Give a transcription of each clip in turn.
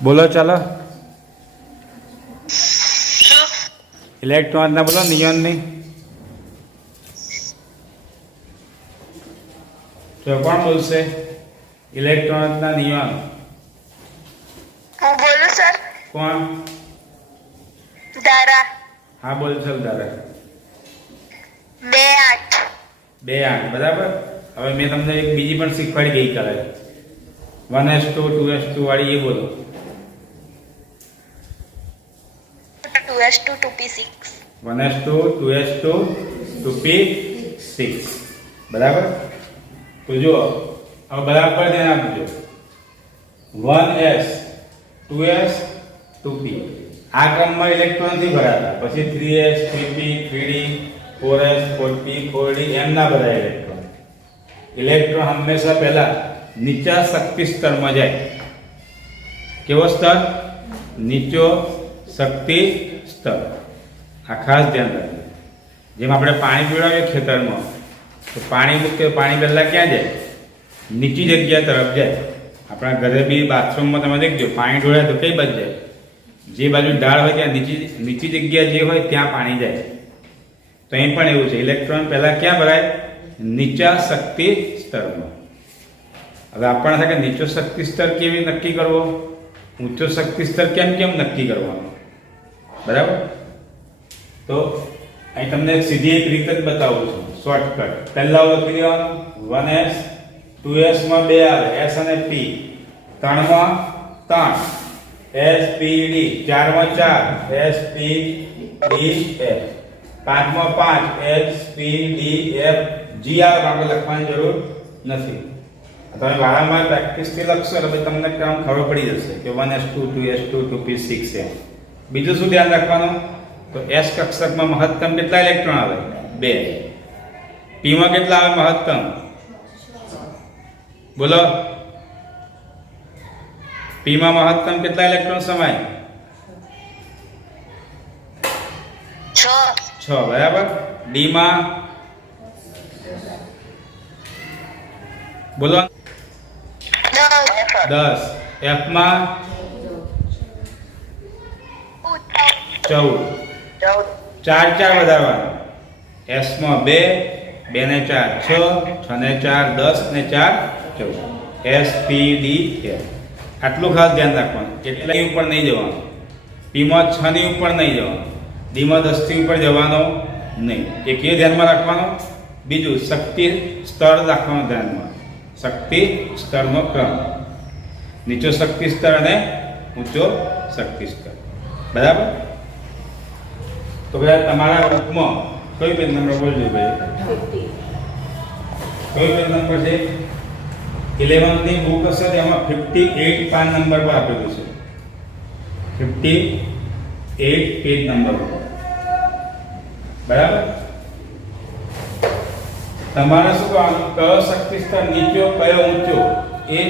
બોલો ચાલો ઇલેક્ટ્રોન ના બોલો નિયોન ની તો કોણ બોલશે ઇલેક્ટ્રોન ના નિયોન હું બોલું સર કોણ દારા હા બોલ ચાલ દાદા 2 8 બરાબર હવે મેં તમને એક બીજી પણ શીખવાડી ગઈકાલે 1s2 2s2 વાળી એ બોલો 2s2 2p6 1s2 2s2 2p6 બરાબર તો જો હવે બરાબર ધ્યાન આપજો 1s 2s 2p આ ક્રમમાં ઇલેક્ટ્રોન થી ભરાતા પછી 3s 3p 3d 4s 4p 4d એમ ના ભરાય ઇલેક્ટ્રોન હંમેશા પહેલા નીચા શક્તિ સ્તરમાં જાય કેવો સ્તર નીચો શક્તિ સ્તર આ ખાસ ધ્યાન રાખજો જેમ આપણે પાણી પીવડાવીએ ખેતરમાં તો પાણી મૂકીએ પાણી પહેલા ક્યાં જાય નીચી જગ્યા તરફ જાય આપણા ઘરે બી બાથરૂમમાં તમે દેખજો પાણી ઢોળાય તો કઈ બાજુ જાય જે બાજુ ઢાળ હોય ત્યાં નીચી જગ્યા જે હોય ત્યાં પાણી જાય તો અહીં પણ એવું છે ઇલેક્ટ્રોન પહેલા ક્યાં ભરાય નીચા શક્તિ સ્તરમાં હવે આપણને થાય કે નીચો શક્તિ સ્તર કેવી નક્કી કરવો ઊંચો શક્તિ સ્તર કેમ નક્કી કરવાનો બરાબર તો અહીં તમને સીધી એક રીત જ બતાવું છું શોર્ટકટ પહેલા લખી દેવાનું 1s 2s માં 2 આવે s અને p 3 માં 3 s p d 4 માં 4 s p d f 5 માં 5 s p d f g આવે આપણે લખવાની જરૂર નથી તમે વારંવાર પ્રેક્ટિસથી લખશો એટલે તમને કામ ખબર પડી જશે કે 1s2 2s2 2p6 છે બીજું શું ધ્યાન રાખવાનું તો s કક્ષકમાં મહત્તમ કેટલા ઇલેક્ટ્રોન આવે 2 p માં કેટલા આવે મહત્તમ બોલો p માં મહત્તમ કેટલા ઇલેક્ટ્રોન સમાય 6 બરાબર d માં બોલો 10 f માં 14 4 વધારવાના s માં 2 2 ને 4 6 6 ને 4 10 ને 4 14 s p d f આટલું ખાસ ધ્યાન રાખવાનું એટલા ઉપર નહીં જવાનું p માં 6 ની ઉપર નહીં જવાનું d માં 10 થી ઉપર જવાનો નહીં એક એ ધ્યાનમાં રાખવાનું બીજું શક્તિ સ્તર રાખવાનું ધ્યાનમાં શક્તિ સ્તરનો ક્રમ નીચો શક્તિ સ્તર અને ઊંચો શક્તિ સ્તર બરાબર તો ભાઈ તમારા ગ્રુપમાં કઈ પેજ નંબર બોલજો ભાઈ કઈ પેજ નંબર છે 11 ની બુક હશે તેમાં 58 પાન નંબર પર આપેલું છે 58 પેજ નંબર બરાબર તમારે શું કરવાનું કયો શક્તિ સ્તર નીચો કયો ઊંચો એ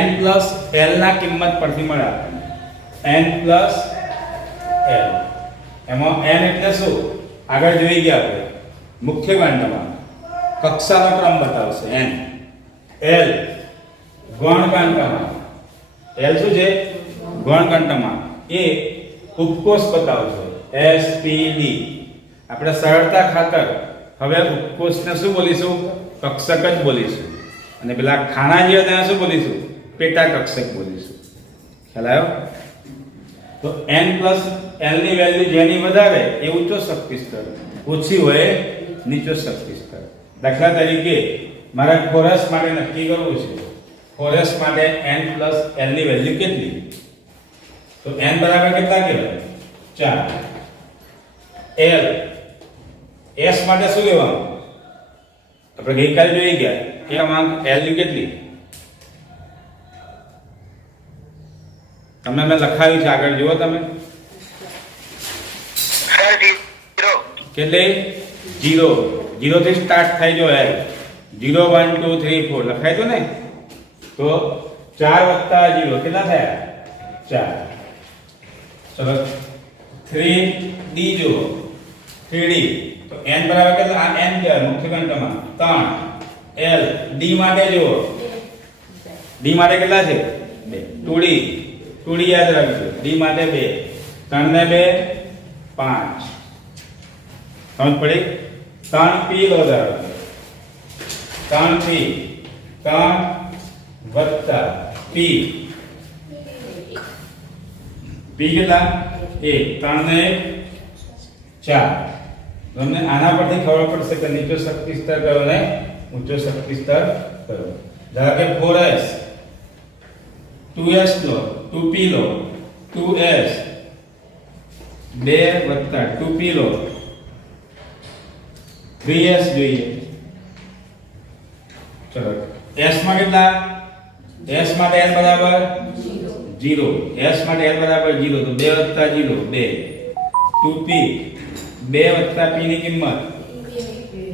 n પ્લસ l ના કિંમત પરથી મળે n પ્લસ l એમાં n એટલે શું આગળ જોઈ ગયા આપણે મુખ્ય કાંડમાં કક્ષાનો ક્રમ બતાવશે n l ગૌણ કાંડમાં l શું છે ગૌણ કાંડમાં એ ઉપકોષ બતાવશે s p d આપણે સરળતા ખાતર હવે ઉપકોષને શું બોલીશું કક્ષક જ બોલીશું અને પેલા ખાના જે હતા શું બોલીશું પેટા કક્ષક બોલીશું ખ્યાલ આવ્યો તો n પ્લસ l ની વેલ્યુ જેની વધારે એ ઊંચો શક્તિ સ્તર ઓછી હોય નીચો શક્તિ સ્તર દાખલા તરીકે મારે કોરસ માટે નક્કી કરવું છે કોરસ માટે n પ્લસ l ની વેલ્યુ કેટલી તો n બરાબર કેટલા કહેવાય 4 l s માટે શું લેવાનું આપણે ગઈકાલે જોઈ ગયા એ માંગ l ની કેટલી તમને મેં લખાવ્યું છે આગળ જુઓ તમે કેટલી 0 0 થી સ્ટાર્ટ થાય જો l 0 1 2 3 4 લખાય તો ને તો 4 + 0 કેટલા થયા 4 ચલો 3d જો 3d તો n બરાબર કેટલા આ n કહેવાય મુખ્ય કાંડમાં 3 l d માટે જુઓ d માટે કેટલા છે 2 2d 2D યાદ રાખજો. D માટે 2, 3 ને 2 5. સમજ પડી? 3P લો ધારો 3P 3 વત્તા P P કેટલા 1 3 ને 4. તમને આના પરથી ખબર પડશે કે નીચો શક્તિ સ્તર કયો ને ઊંચો શક્તિ સ્તર કયો. ધારો કે 4s 2s લો 2p લો 2s 2 વત્તા 2p લો 3s જોઈએ. ચલો s માં કેટલા s માટે l બરાબર 0 s માટે l બરાબર 0 તો 2 વત્તા 0 2 2p 2 વત્તા p ની કિંમત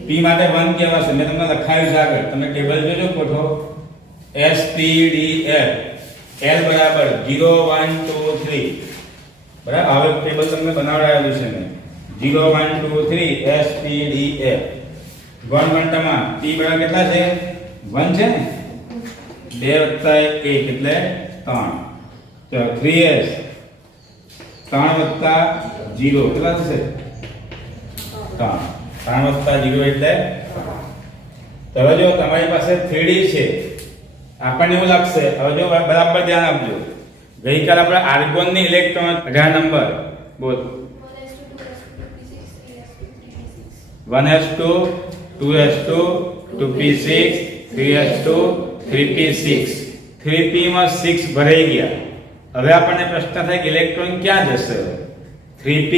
p માટે 1 કહેવાશે. મેં તમને લખાયું છે આગળ તમે ટેબલ જોજો કોઠો s p d l l બરાબર 0 1 2 3 બરાબર. હવે ટેબલ તમને બનાવડાવેલું છે મેં 0 1 2 3 s p d l 1 ઘંટામાં p બરાબર કેટલા છે 1 છે ને 2 વત્તા 1 એટલે 3. તો 3s 3 વત્તા 0 કેટલા થશે 3 વત્તા 0 એટલે 3. તો હવે જો તમારી પાસે 3D છે આપણને એવું લાગશે. હવે જો બરાબર ધ્યાન આપજો. ગઈકાલે આપણે આર્ગોન ની ઇલેક્ટ્રોન 18 નંબર બોલ 1s2 2s2 2p6 3s2 3p6 3p માં 6 ભરાઈ ગયા. હવે આપણને પ્રશ્ન થાય કે ઇલેક્ટ્રોન ક્યાં જશે 3p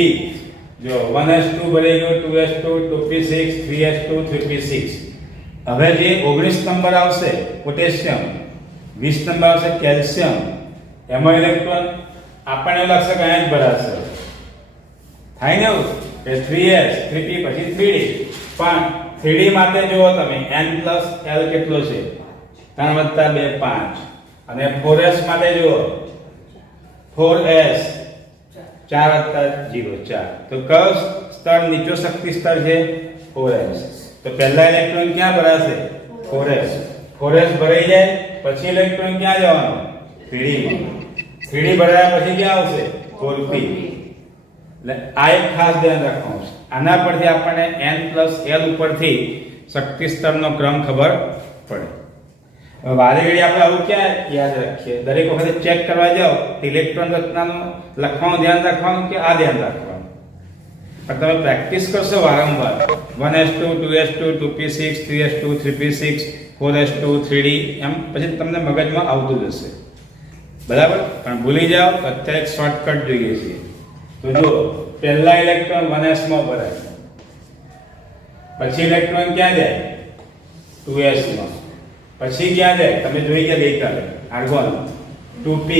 જો 1s2 ભરાઈ ગયો 2s2 2p6 3s2 3p6. હવે જે 19 નંબર આવશે પોટેશિયમ 20 નંબર આવશે કેલ્શિયમ એમાં ઇલેક્ટ્રોન આપણને એવું લાગશે કે અહીંયા જ ભરાશે. થાય ને એવું કે 3s 3p પછી 3d. પણ 3d માટે જુઓ તમે n + l કેટલો છે 3 + 2 5. અને 4s માટે જુઓ 4s 4 + 0 4. તો કયો સ્તર નીચો શક્તિ સ્તર છે 4s. તો પહેલા ઇલેક્ટ્રોન ક્યાં ભરાશે 4s. 4s ભરાઈ જાય પછી ઇલેક્ટ્રોન ક્યાં જવાનો 3d માં. 3d ભરાયા પછી ક્યાં આવશે 4p. એટલે આ એક ખાસ ધ્યાન રાખવાનું છે. આના પરથી આપણને n + l ઉપરથી શક્તિ સ્તરનો ક્રમ ખબર પડે. હવે વારે ઘડી આપણે આવું ક્યાં યાદ રાખીએ દરેક વખતે ચેક કરવા જાઓ ઇલેક્ટ્રોન રચનાનું લખવાનું ધ્યાન રાખવાનું કે આ ધ્યાન રાખવાનું. પણ તમે પ્રેક્ટિસ કરશો વારંવાર 1s2 2s2 2p6 3s2 3p6 4s2 3d એમ પછી તમને મગજમાં આવતું જશે. બરાબર. પણ ભૂલી જાઓ તો અત્યારે એક શોર્ટકટ જોઈએ છે. તો જો પહેલા ઇલેક્ટ્રોન 1s માં ભરાય પછી ઇલેક્ટ્રોન ક્યાં જાય 2s માં પછી ક્યાં જાય તમે જોઈ ગયા ગઈકાલે argon 2p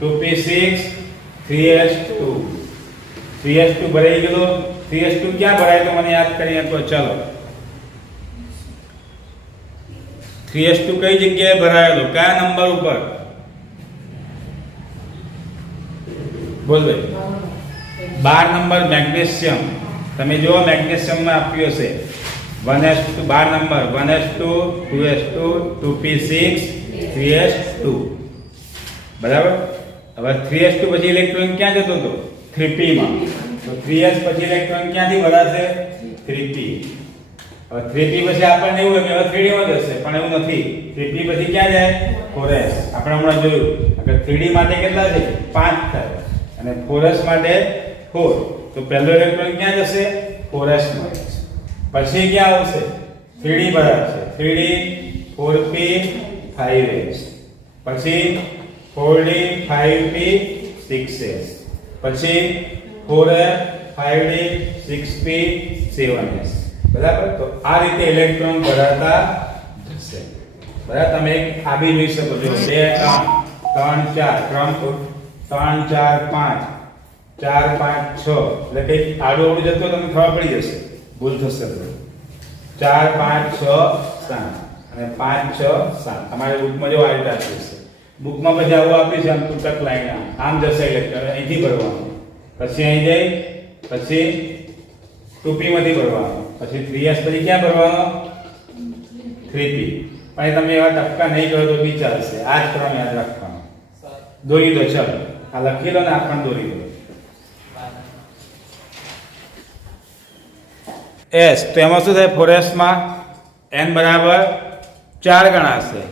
2p6 3s2 3s2 ભરાઈ ગયો. 3s2 ક્યાં ભરાય તો મને યાદ કરી આપો. ચાલો 3s2 કઈ જગ્યાએ ભરાયેલો કયા નંબર ઉપર બોલ ભાઈ 12 નંબર મેગ્નેશિયમ. તમે જો મેગ્નેશિયમ માં આપ્યું હશે 1s2 12 number 1s2 2s2 2p6 3s2 બરાબર. હવે 3s2 પછી ઇલેક્ટ્રોન ક્યાં જતો હતો 3p માં. તો 3s પછી ઇલેક્ટ્રોન ક્યાંથી ભરાશે 3p. હવે 3p પછી આપણને એવું લાગે હવે 3d માં જશે પણ એવું નથી. 3p પછી ક્યાં જાય 4s. આપણે હમણાં જોયું કે 3d માટે કેટલા છે 5 થાય અને 4s માટે 4. તો પહેલો ઇલેક્ટ્રોન ક્યાં જશે 4s માં. પછી ક્યાં આવશે 3d ભરાશે 3d 4p 5s પછી 4d 5p 6s પછી 4s 5d 6p 7s. બરાબર. તો આ રીતે ઇલેક્ટ્રોન ભરાતા જશે. બરાબર. તમે એક આ બી જોઈ શકો છો 2 3 4 ક્રમ 3 4 5 4 5 6 એટલે કે આડું અવળું જતું તમને ખબર પડી જશે. ભૂલ થશે 4 5 6 7 અને 5 6 7. તમારે બુકમાં જો આ રીતે આપી છે બુકમાં પછી આવું આપી છે આમ તૂટક લાઈન આમ જશે ઇલેક્ટ્રોન અહીંથી ભરવાનું પછી અહીં જઈ પછી 2p માંથી ભરવાનું પછી 3s પછી ક્યાં ભરવાનો 3p. પણ તમે એવા ટપકા નહીં કરો તો બી ચાલશે. આ જ ક્રમ યાદ રાખવાનો. દોરી દો. ચાલો આ લખી લો ને આ પણ દોરી દો. એસ તો એમાં શું થાય? 4s માં n બરાબર 4 ગણાશે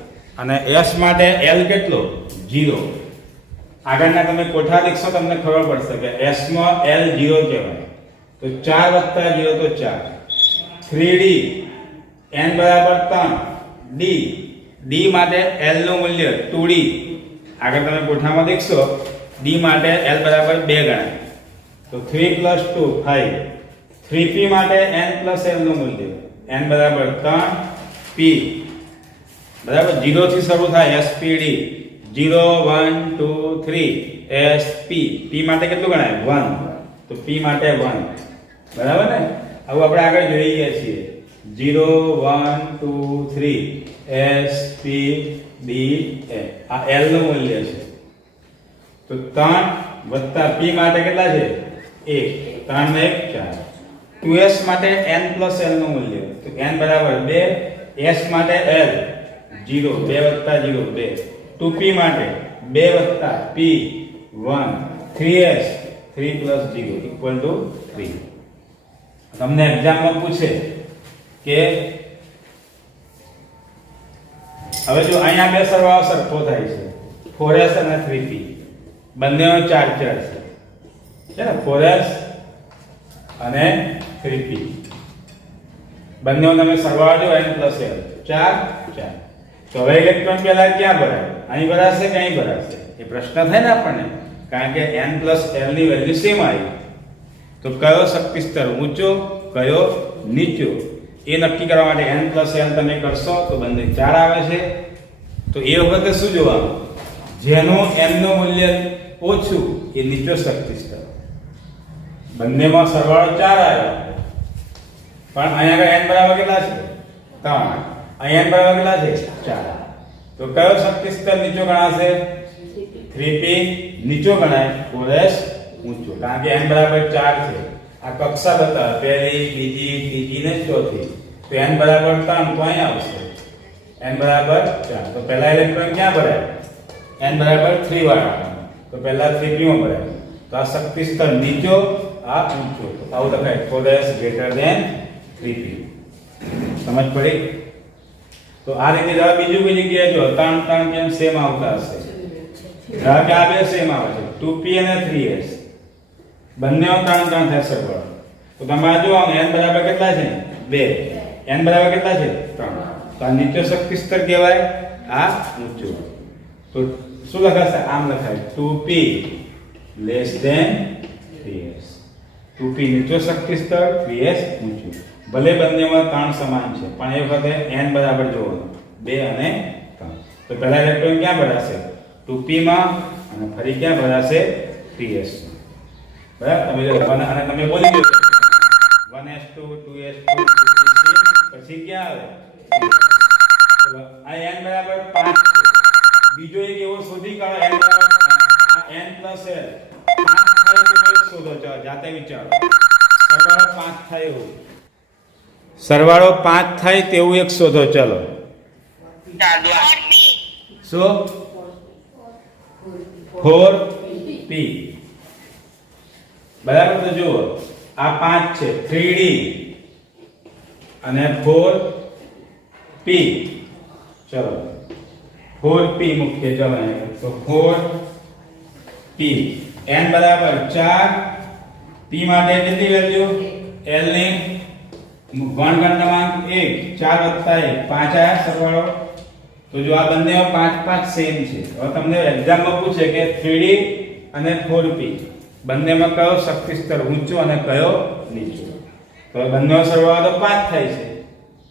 અને s માટે l કેટલો? 0. આગળના તમે કોઠા દેખશો તમને ખબર પડશે કે s માં l 0 કહેવાય. તો 4 + 0 તો 4. 3d n બરાબર 3. d માટે l નું મૂલ્ય 2d. આગળ તમે કોઠામાં દેખશો d માટે l બરાબર 2 ગણાય. તો 3 + 2 5. 3p માટે n + l નું મૂલ્ય n બરાબર 3p. બરાબર 0 થી શરૂ થાય spd. 0 1 2 3 sp. p માટે કેટલું ગણાય? 1. તો p માટે 1. બરાબર ને? હવે આપણે આગળ જોઈ ગયા છીએ 0 1 2 3 sp d a. આ l નું મૂલ્ય છે. તો 3 + p માટે કેટલા છે? 1. 3 ને 1 4. 2s માટે n + l નું મૂલ્ય તો n બરાબર 2. s માટે l 0. 2 + 0 2. 2p માટે 2 + p 1. 3s 3 + 0 = 3. તમને એક્ઝામમાં પૂછે કે હવે જો અહીંયા બે સરવાળો સરખો થાય છે 4s અને 3p. બંનેનો 4 4 છે ને? 4s અને 3p બંનેનો તમે સરવાળો જો n + l 4 4. તો હવે ઇલેક્ટ્રોન પહેલા ક્યાં ભરાય? અહીં ભરાશે કે અહીં ભરાશે? એ પ્રશ્ન થાય ને આપણને, કારણ કે n + l ની વેલ્યુ સેમ આવી. તો કયો શક્તિ સ્તર ઊંચો કયો નીચો એ નક્કી કરવા માટે n + l તમે કરશો તો બંને 4 આવે છે. તો એ વખતે શું જોવાનું? જેનું n નું મૂલ્ય ઓછું એ નીચો શક્તિ સ્તર. બંનેમાં સરવાળો 4 આવ્યો પણ અહીંયા આગળ n બરાબર કેટલા છે? 3. અહીંયા n બરાબર કેટલા છે? 4. તો કયો શક્તિ સ્તર નીચો ગણાશે? 3p નીચો ગણાય, 4s ઊંચો, કારણ કે n બરાબર 4 છે. આ કક્ષા બતાવે પહેલી બીજી ત્રીજી ને ચોથી. તો n બરાબર 3 તો અહીં આવશે n બરાબર 4. તો પહેલા ઇલેક્ટ્રોન ક્યાં ભરાય? n બરાબર 3 વાળા. તો પહેલા 3p માં ભરાય. તો આ શક્તિ સ્તર નીચો આ ઊંચો. તો આવું લખાય 4s > 3p. સમજ પડી? તો આ રીતે જવાબ બીજું કોઈ જગ્યાએ જો 3 3 કેમ સેમ આવતા હશે? ધારો કે આ બે સેમ આવે છે 2p અને 3s. બંનેનો 3 3 થાય સરવાળો. તો તમારે જો n બરાબર કેટલા છે? 2. n બરાબર કેટલા છે? 3. તો આ નીચો શક્તિ સ્તર કહેવાય, આ ઊંચો. તો શું લખાશે? આમ લખાય 2p < 3s. 2p નીચો શક્તિ સ્તર, 3s ઊંચું. ભલે બંનેમાં 3 સમાન છે પણ એ વખતે n બરાબર જોવાનું 2 અને 3. તો પહેલા ઇલેક્ટ્રોન ક્યાં ભરાશે? 2p માં અને ફરી ક્યાં ભરાશે? 3s માં. બરાબર? તમે જો અને તમે બોલી દો 1s2 2s2 3p પછી ક્યાં આવે? ચલો આ n બરાબર 5 છે. બીજો એક એવો શોધી કાઢો n બરાબર આ n + l 5 થાય તો એક શોધો. ચાલો જાતે વિચારો. સરવાળો 5 થાય એવું. સરવાળો 5 થાય તેવું એક શોધો. ચલો શું? 4p. બરાબર? તો જુઓ આ 5 છે 3d અને 4p. ચલો 4p મુખ્ય. ચલો તો 4p n બરાબર 4. p માટે કેટલી વેલ્યુ? l ની ગણગણનામાંક 1 4 + 1 5 આયા સરવાળો. તો જો આ બંનેમાં 5 5 સેમ છે. હવે તમને એક્ઝામમાં પૂછે કે 3d અને 4p બંનેમાં કયો શક્તિ સ્તર ઊંચો અને કયો નીચો? તો બંનેનો સરવાળો તો 5 થાય છે.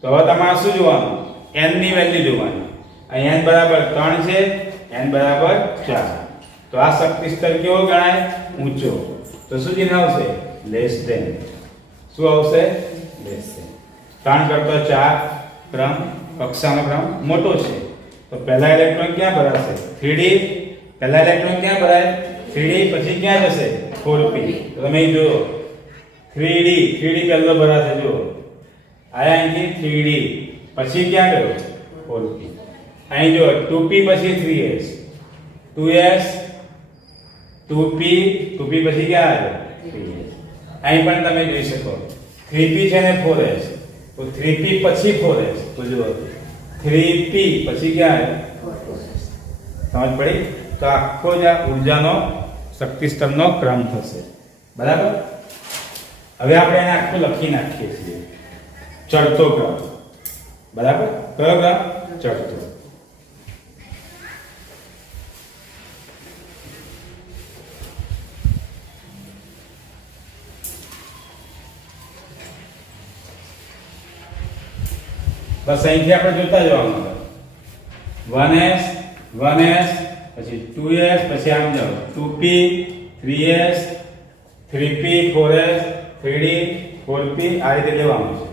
તો હવે તમારે શું જોવાનું? n ની વેલ્યુ જોવાની. અહીં n બરાબર 3 છે, n બરાબર 4. તો આ શક્તિ સ્તર કેવો ગણાય? ઊંચો. તો શું ચિહ્ન આવશે? <. શું આવશે? 3 કરતા 4 ક્રમ કક્ષાનો ક્રમ મોટો છે. તો પહેલા ઇલેક્ટ્રોન ક્યાં ભરાશે? 3d. પહેલા ઇલેક્ટ્રોન ક્યાં ભરાય? 3d પછી ક્યાં જશે? 4p. તો તમે જોયો 3d પહેલો ભરાશે. જો આયા અહીંથી 3d પછી ક્યાં ગયો? 4p. અહીં જો 2p પછી 3s 2s 2p પછી ક્યાં આવે 3s. અહીં પણ તમે જોઈ શકો 3p છે ને 4s, તો 3p પછી 4s, તો જુઓ 3p પછી ક્યાં આવે, સમજ પડી? તો આખો જ આ ઉર્જાનો શક્તિ સ્તંભનો ક્રમ થશે. બરાબર. હવે આપણે એને આખું લખી નાખીએ છીએ ચડતો ક્રમ. બરાબર. કયો ક્રમ? ચડતો. બસ અહીંથી આપણે જોતા જવાનું. 1s 1s પછી 2s પછી આમ જાઓ 2p 3s 3p 4s 3d 4p આ રીતે લેવાનું છે.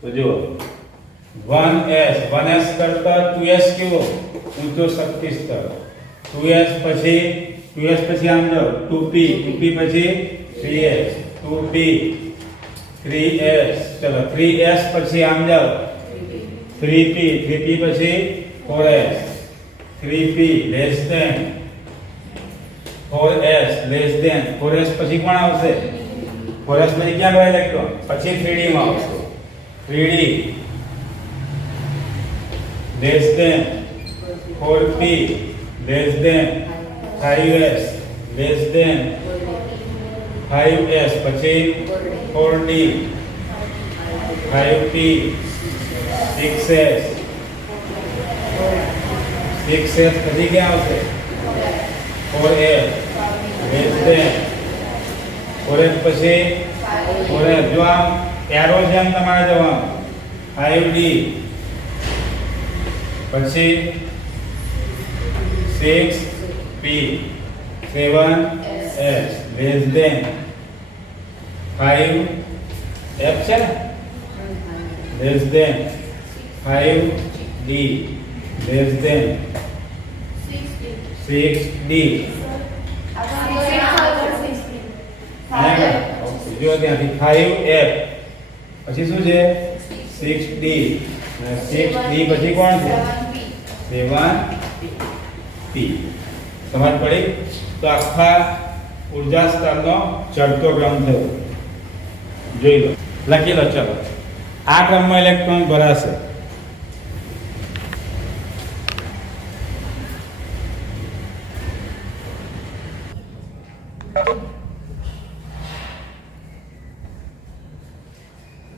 તો જુઓ 1s કરતા 2s કેવો ઊંચો શક્તિ સ્તર, 2s પછી આમ જાઓ 2p પછી 3s 2p 3s ચલો 3s પછી આમ જાઓ 3p પછી 4s 3p less than 4s less than 4s પછી કોણ આવશે? 4s પછી ક્યાં ગયો ઇલેક્ટ્રોન? પછી 3d માં આવશે. 3d less than 4p less than 5s less than 5s પછી 4d 5p 6s પછી ક્યાં આવશે? 4s less than 4s પછી 4s જો આમ એરો છે આમ તમારે જવાનું 5d પછી 6p 7s less than 5f છે ને less than 5d less than 6d જો ત્યાંથી 5f પછી શું છે 6d અને 6d પછી કોણ છે 7p. સમજ પડી? તો આખા ઉર્જા સ્તરનો ચડતો ક્રમ થયો. જોઈ લો, લખી લો. ચલો આ ક્રમમાં ઇલેક્ટ્રોન ભરાશે.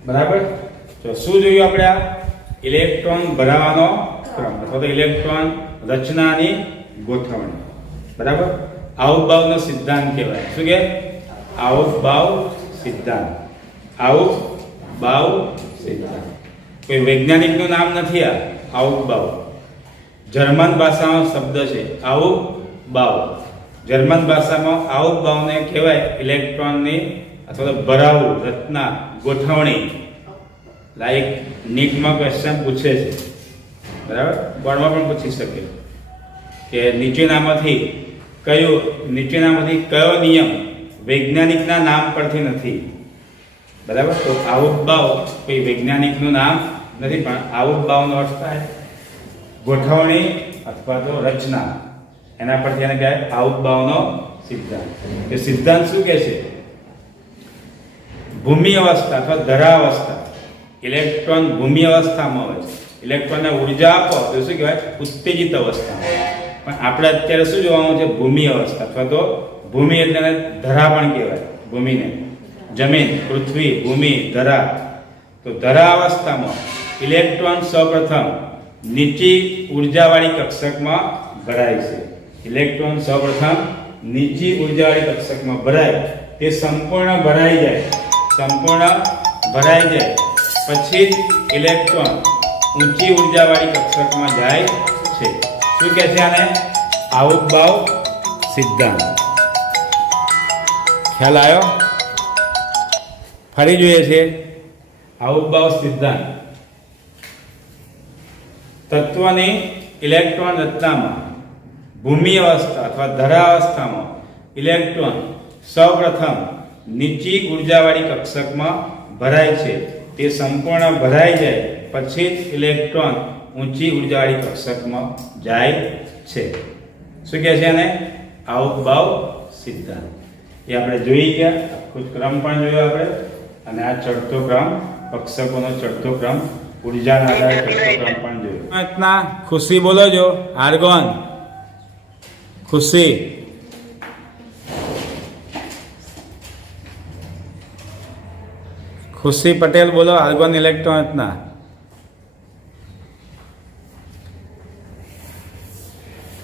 બરાબર. તો શું જોયું આપણે? આ ઇલેક્ટ્રોન ભરાવાનો ક્રમ અથવા તો ઇલેક્ટ્રોન રચનાની ગોઠવણી. બરાબર. આવભાવનો સિદ્ધાંત કહેવાય. શું કે? આવભાવ સિદ્ધાંત. આવભાવ સિદ્ધાંત કોઈ વૈજ્ઞાનિકનું નામ નથી. આ આવભાવ જર્મન ભાષાનો શબ્દ છે. આવભાવ જર્મન ભાષામાં આવભાવને કહેવાય ઇલેક્ટ્રોનની અથવા તો ભરાવું, રચના, ગોઠવણી. લાઈક નીટમાં ક્વેશ્ચન પૂછે છે. બરાબર. બોર્ડમાં પણ પૂછી શકે કે નીચેનામાંથી કયો નિયમ વૈજ્ઞાનિકના નામ પરથી નથી. બરાબર. તો આવભાવ કોઈ વૈજ્ઞાનિકનું નામ નથી, પણ આવભાવનો અર્થ થાય ગોઠવણી અથવા તો રચના. એના પરથી એને કહેવાય આવભાવનો સિદ્ધાંત. એ સિદ્ધાંત શું કહે છે? ભૂમિ અવસ્થા અથવા ધરા અવસ્થા. ઇલેક્ટ્રોન ભૂમિ અવસ્થામાં હોય છે. ઇલેક્ટ્રોનને ઉર્જા આપો તો શું કહેવાય? ઉત્તેજિત અવસ્થામાં. પણ આપણે અત્યારે શું જોવાનું છે? ભૂમિ અવસ્થા અથવા તો ભૂમિ એટલે ધરા પણ કહેવાય. ભૂમિને જમીન, પૃથ્વી, ભૂમિ, ધરા. તો ધરા અવસ્થામાં ઇલેક્ટ્રોન સૌપ્રથમ નીચી ઉર્જાવાળી કક્ષકમાં ભરાય છે. ઇલેક્ટ્રોન સૌપ્રથમ નીચી ઉર્જાવાળી કક્ષકમાં ભરાય. તે સંપૂર્ણ ભરાઈ જાય પછી ઇલેક્ટ્રોન ઊંચી ઉર્જાવાળી કક્ષકમાં જાય છે. શું કહે છે આને? આવભાવ સિદ્ધાંત. ખ્યાલ આવ્યો? ફરી જોઈએ છે આવભાવ સિદ્ધાંત. તત્વની ઇલેક્ટ્રોન રચનામાં ભૂમિ અવસ્થા અથવા ધરા અવસ્થામાં ઇલેક્ટ્રોન સૌપ્રથમ નીચી ઉર્જાવાળી કક્ષકમાં ભરાય છે. તે સંપૂર્ણ ભરાઈ જાય પછી જ ઇલેક્ટ્રોન ઊંચી ઉર્જાવાળી કક્ષકમાં જાય છે. શું કહે છે આને? આવભાવ સિદ્ધાંત એ આપણે જોઈ ગયા. આખો જ ક્રમ પણ જોયો આપણે, અને આ ચડતો ક્રમ, કક્ષકોનો ચડતો ક્રમ, ઉર્જાના આધારે ચડતો ક્રમ પણ જોયો. ઇतना ખુશી બોલો જો, આર્ગોન ખુશી. खुशी पटेल बोलो आर्गोन इलेक्ट्रॉन इतना.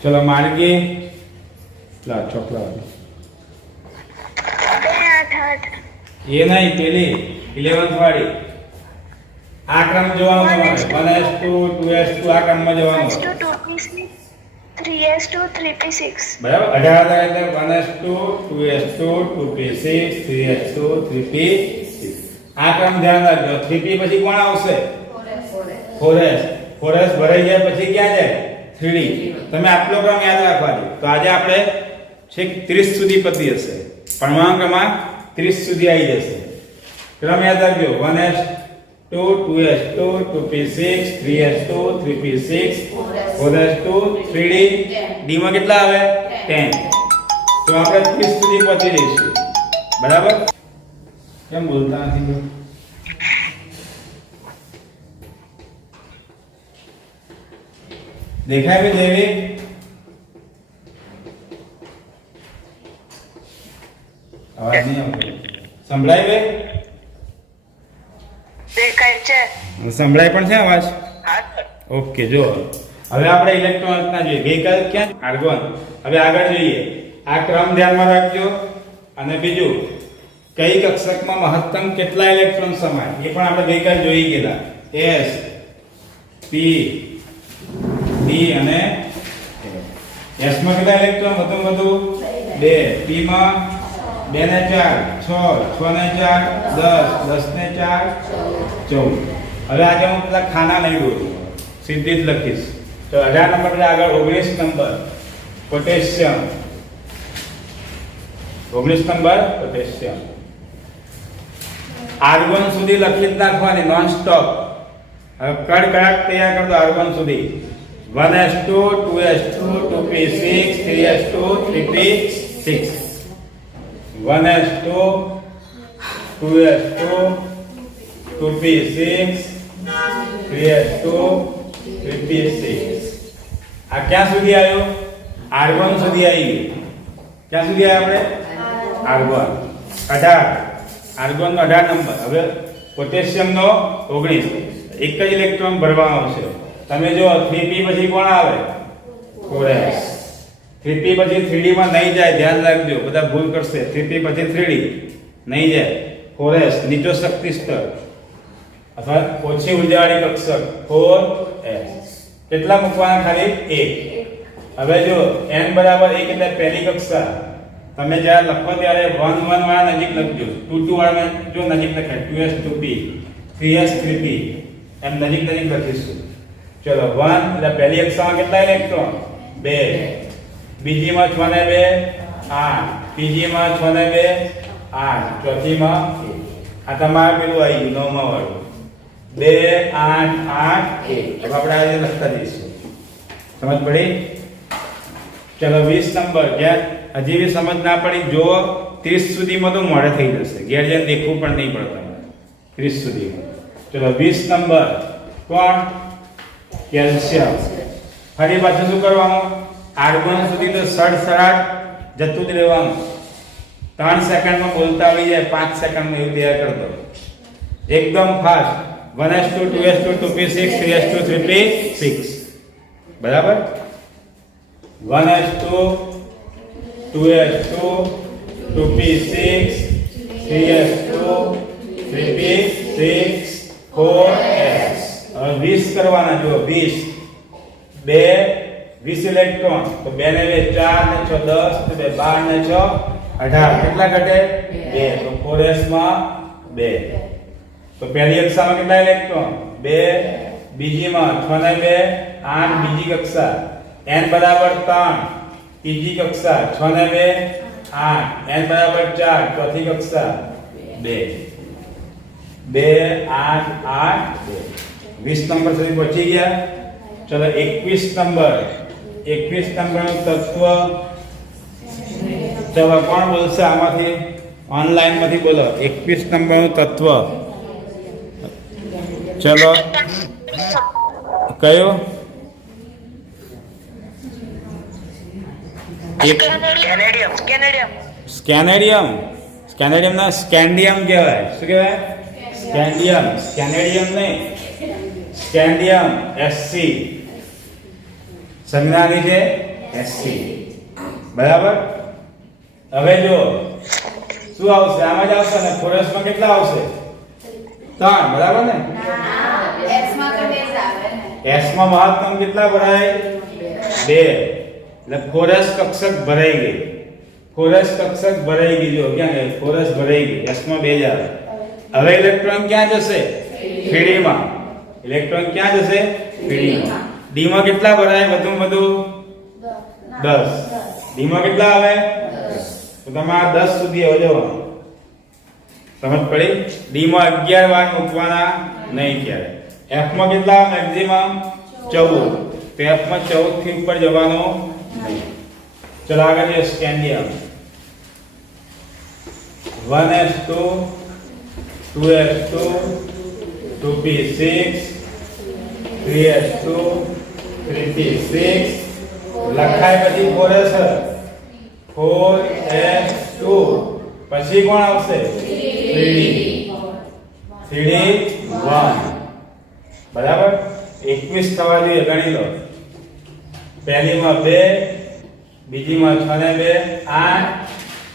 चलो मार्गी ला चोकला ये नहीं पेली 11th वाली आ क्रम જોવાનો તમારે 1s2 2s2 આ ક્રમમાં જવાનું 3s2 3p6 બરાબર. 18 એટલે 1s2 2s2 2p6 3s2 3p6 આ ક્રમ ધ્યાન રાખજો. 3p પછી કોણ આવશે? 4s. 4s ભરાઈ જાય પછી ક્યાં જાય? 3d. તમે આટલો ક્રમ યાદ રાખવાનો. તો આજે આપણે છેક 30 સુધી પતી હશે. પરમાણુક્રમાંક 30 સુધી આવી જશે. ક્રમ યાદ રાખજો. 1s2 2s2 2p6 3s2 3p6 4s2 3d. d માં કેટલા આવે? 10. તો આપણે 30 સુધી પહોંચી જઈશું. બરાબર? કેમ બોલતા નથી બro? દેખાય બે દેવી? અવાજ નહીં આવતો. સંભળાય બે? દેખાય છે. સંભળાય પણ છે અવાજ? હા. ઓકે. જો હવે આપણે ઇલેક્ટ્રોન રચના જોઈએ. ગઈકાલ ક્યાં? આર્ગોન. હવે આગળ જોઈએ. આ ક્રમ ધ્યાનમાં રાખજો. અને બીજું, કઈ કક્ષકમાં મહત્તમ કેટલા ઇલેક્ટ્રોન સમાય એ પણ આપણે ગઈકાલ જોઈ ગયેલા. s p d અને s માં કેટલા ઇલેક્ટ્રોન? વધુ 2, p માં 2 ને 4 6, 6 ને 4 10, 10 ને 4 14. હવે આજે હું પેલા ખાના નહીં બોલું, સીધી જ લખીશ. તો 18 નંબર એટલે આગળ 19 number potassium. 19 number potassium. Argon સુધી લખી જ નાખવાની નોન સ્ટોપ. હવે કડકડાટ તૈયાર કર દો આર્ગોન સુધી. 1s2 2s2 2p6 3s2 3p6 1s2 2s2 2p6 3s2 3p6. આ ક્યાં સુધી આવ્યો? આર્ગોન સુધી આવી ગયું. ક્યાં સુધી આવ્યા આપણે? આર્ગોન 18. આર્ગોન નો 18 નંબર. હવે પોટેશિયમ નો 19. એક જ ઇલેક્ટ્રોન ભરવામાં આવશે. તમે જો 3p પછી કોણ આવે? 4s. 3p પછી 3d માં નહીં જાય, ધ્યાન રાખજો. બધા ભૂલ કરશે. 3p પછી 3d નહીં જાય. 4s નીચો શક્તિ સ્તર અથવા ઓછી ઉર્જાવાળી કક્ષક 4s. કેટલા મૂકવાના? ખાલી 1. હવે જો n બરાબર 1 એટલે પહેલી કક્ષા. તમે જ્યારે લખો ત્યારે 1 1 વાળા નજીક લખજો. 2 2 વાળા જો નજીક લખાય. 2s 2p 3s 3p એમ નજીક નજીક લખીશું. ચલો 1 એટલે પહેલી કક્ષામાં કેટલા ઇલેક્ટ્રોન? 2. બીજીમાં 6 ને 2 8. ત્રીજીમાં 6 ને 2 8. ચોથીમાં 1. આ તમારે પેલું આવી ગયું નવમા વાળું 2 8 8 1. હવે આપણે આ લખતા જઈશું. સમજ પડી? ચલો 20 નંબર. જ્યાં હજી બી સમજ ના પડી જો 30 સુધીમાં તો મોડે થઈ જશે. ઘેર જઈને દેખવું પણ નહીં પડે તમારે 30 સુધીમાં. ચલો 20 નંબર. કોણ? કેલ્શિયમ. ફરી પાછું શું કરવાનું? આર્ગોન સુધી તો સડસડાટ જતું જ રહેવાનું. 3 સેકન્ડમાં બોલતા આવી જાય, 5 સેકન્ડમાં એવું તૈયાર કરી દો એકદમ fast. 1s2 2s2 2p6 3s2 3p6. બરાબર? 1s2 2s2 2p6 3s2 3p6 4s. હવે 20 કરવાના. જો 20 20 ઇલેક્ટ્રોન. તો 2 ને 2 4 ને 6 10 તો 2 12 ને 6 18. કેટલા ઘટે? 2. તો 4s માં 2. તો પહેલી કક્ષામાં કેટલા ઇલેક્ટ્રોન? 2. બીજીમાં 6 ને 2 8. બીજી કક્ષા n બરાબર 3. ત્રીજી કક્ષા 6 ને 2 8. n બરાબર 4. ચોથી કક્ષા 2 2 8 8 2. 20 નંબર સુધી પહોંચી ગયા. ચલો 21 નંબર. 21 નંબરનું તત્વ ચલો કોણ બોલશે આમાંથી ઓનલાઈનમાંથી બોલો 21 નંબરનું તત્વ ચલો કયો એક કેનેડિયમ કેનેડિયમ સ્કેનેડિયમ સ્કેનેડિયમના સ્કેન્ડિયમ કહેવાય શું કહેવાય સ્કેન્ડિયમ સ્કેનેડિયમ નહીં સ્કેન્ડિયમ એસસી સંજ્ઞાની છે એસસી બરાબર હવે જો શું આવશે આમાં જ આવશે ને ફોરસમાં કેટલા આવશે 3 બરાબર ને એસમાં મહત્તમ કેટલા ભરાય 2 એટલે ફોરસ કક્ષક ભરાઈ ગઈ ફોરસ કક્ષક ભરાઈ ગઈ જો ક્યાં ગઈ ફોરસ ભરાઈ ગઈ એસમાં 2 જ આવે હવે ઇલેક્ટ્રોન ક્યાં જશે 3D માં ઇલેક્ટ્રોન ક્યાં જશે 3D માં ડી માં કેટલા ભરાય વધુમાં વધુ 10 ડી માં કેટલા આવે તો તમે આ 10 સુધી આવજો સમજ પડી ડી માં 11 વાર મૂકવાના નહીં ક્યારે એફ માં કેટલા મેક્સિમમ 14 તો એફ માં 14 થી ઉપર જવાનું નહીં ચલો આગળ છે scandium 1s2 2s2 2p6 3s2 3p6 લખાય પછી 4s 4s2 પછી કોણ આવશે 3d 3d 1 બરાબર 21 થવા જોઈએ ગણી લો પહેલીમાં 2 બીજીમાં 6 ને 2 8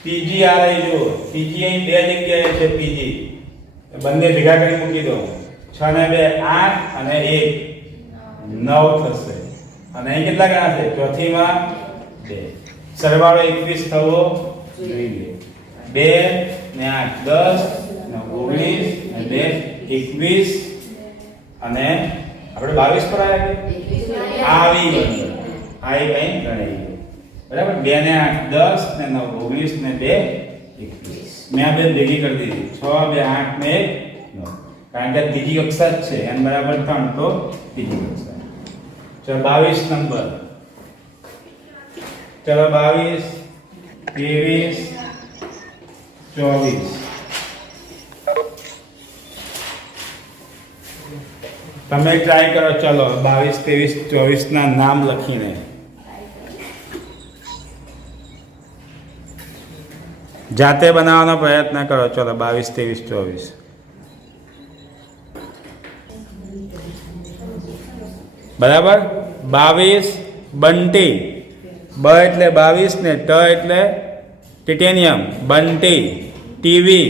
ત્રીજી આ રહી જો ત્રીજી અહીં 2 જગ્યાએ છે ત્રીજી બંને ભેગા કરી મૂકી દો 6 ને 2 8 અને 1 9 થશે અને અહીં કેટલા ગણા છે ચોથીમાં 2 સરવાળો 21 થવો જોઈએ 2 ને 8 10 ને 19 ને 2 21 અને આપણે 22 પર આવી ગયું આ એક અહીં ગણાઈ ગયું બરાબર 2 ને 8 10 ને 9 19 ને 2 21 મેં આ બે ભેગી કરી દીધી 6 2 8 ને 9 કારણ કે ત્રીજી કક્ષા જ છે n બરાબર 3 તો ત્રીજી કક્ષા ચલો 22 નંબર ચલો 22 23 24 તમે ટ્રાય કરો ચલો 22 23 24 ના નામ લખીને જાતે બનાવવાનો પ્રયત્ન કરો ચલો 22 23 24 બરાબર 22 બંટી બ એટલે 22 ને ટ એટલે ટાઇટેનિયમ બંટી ટીવી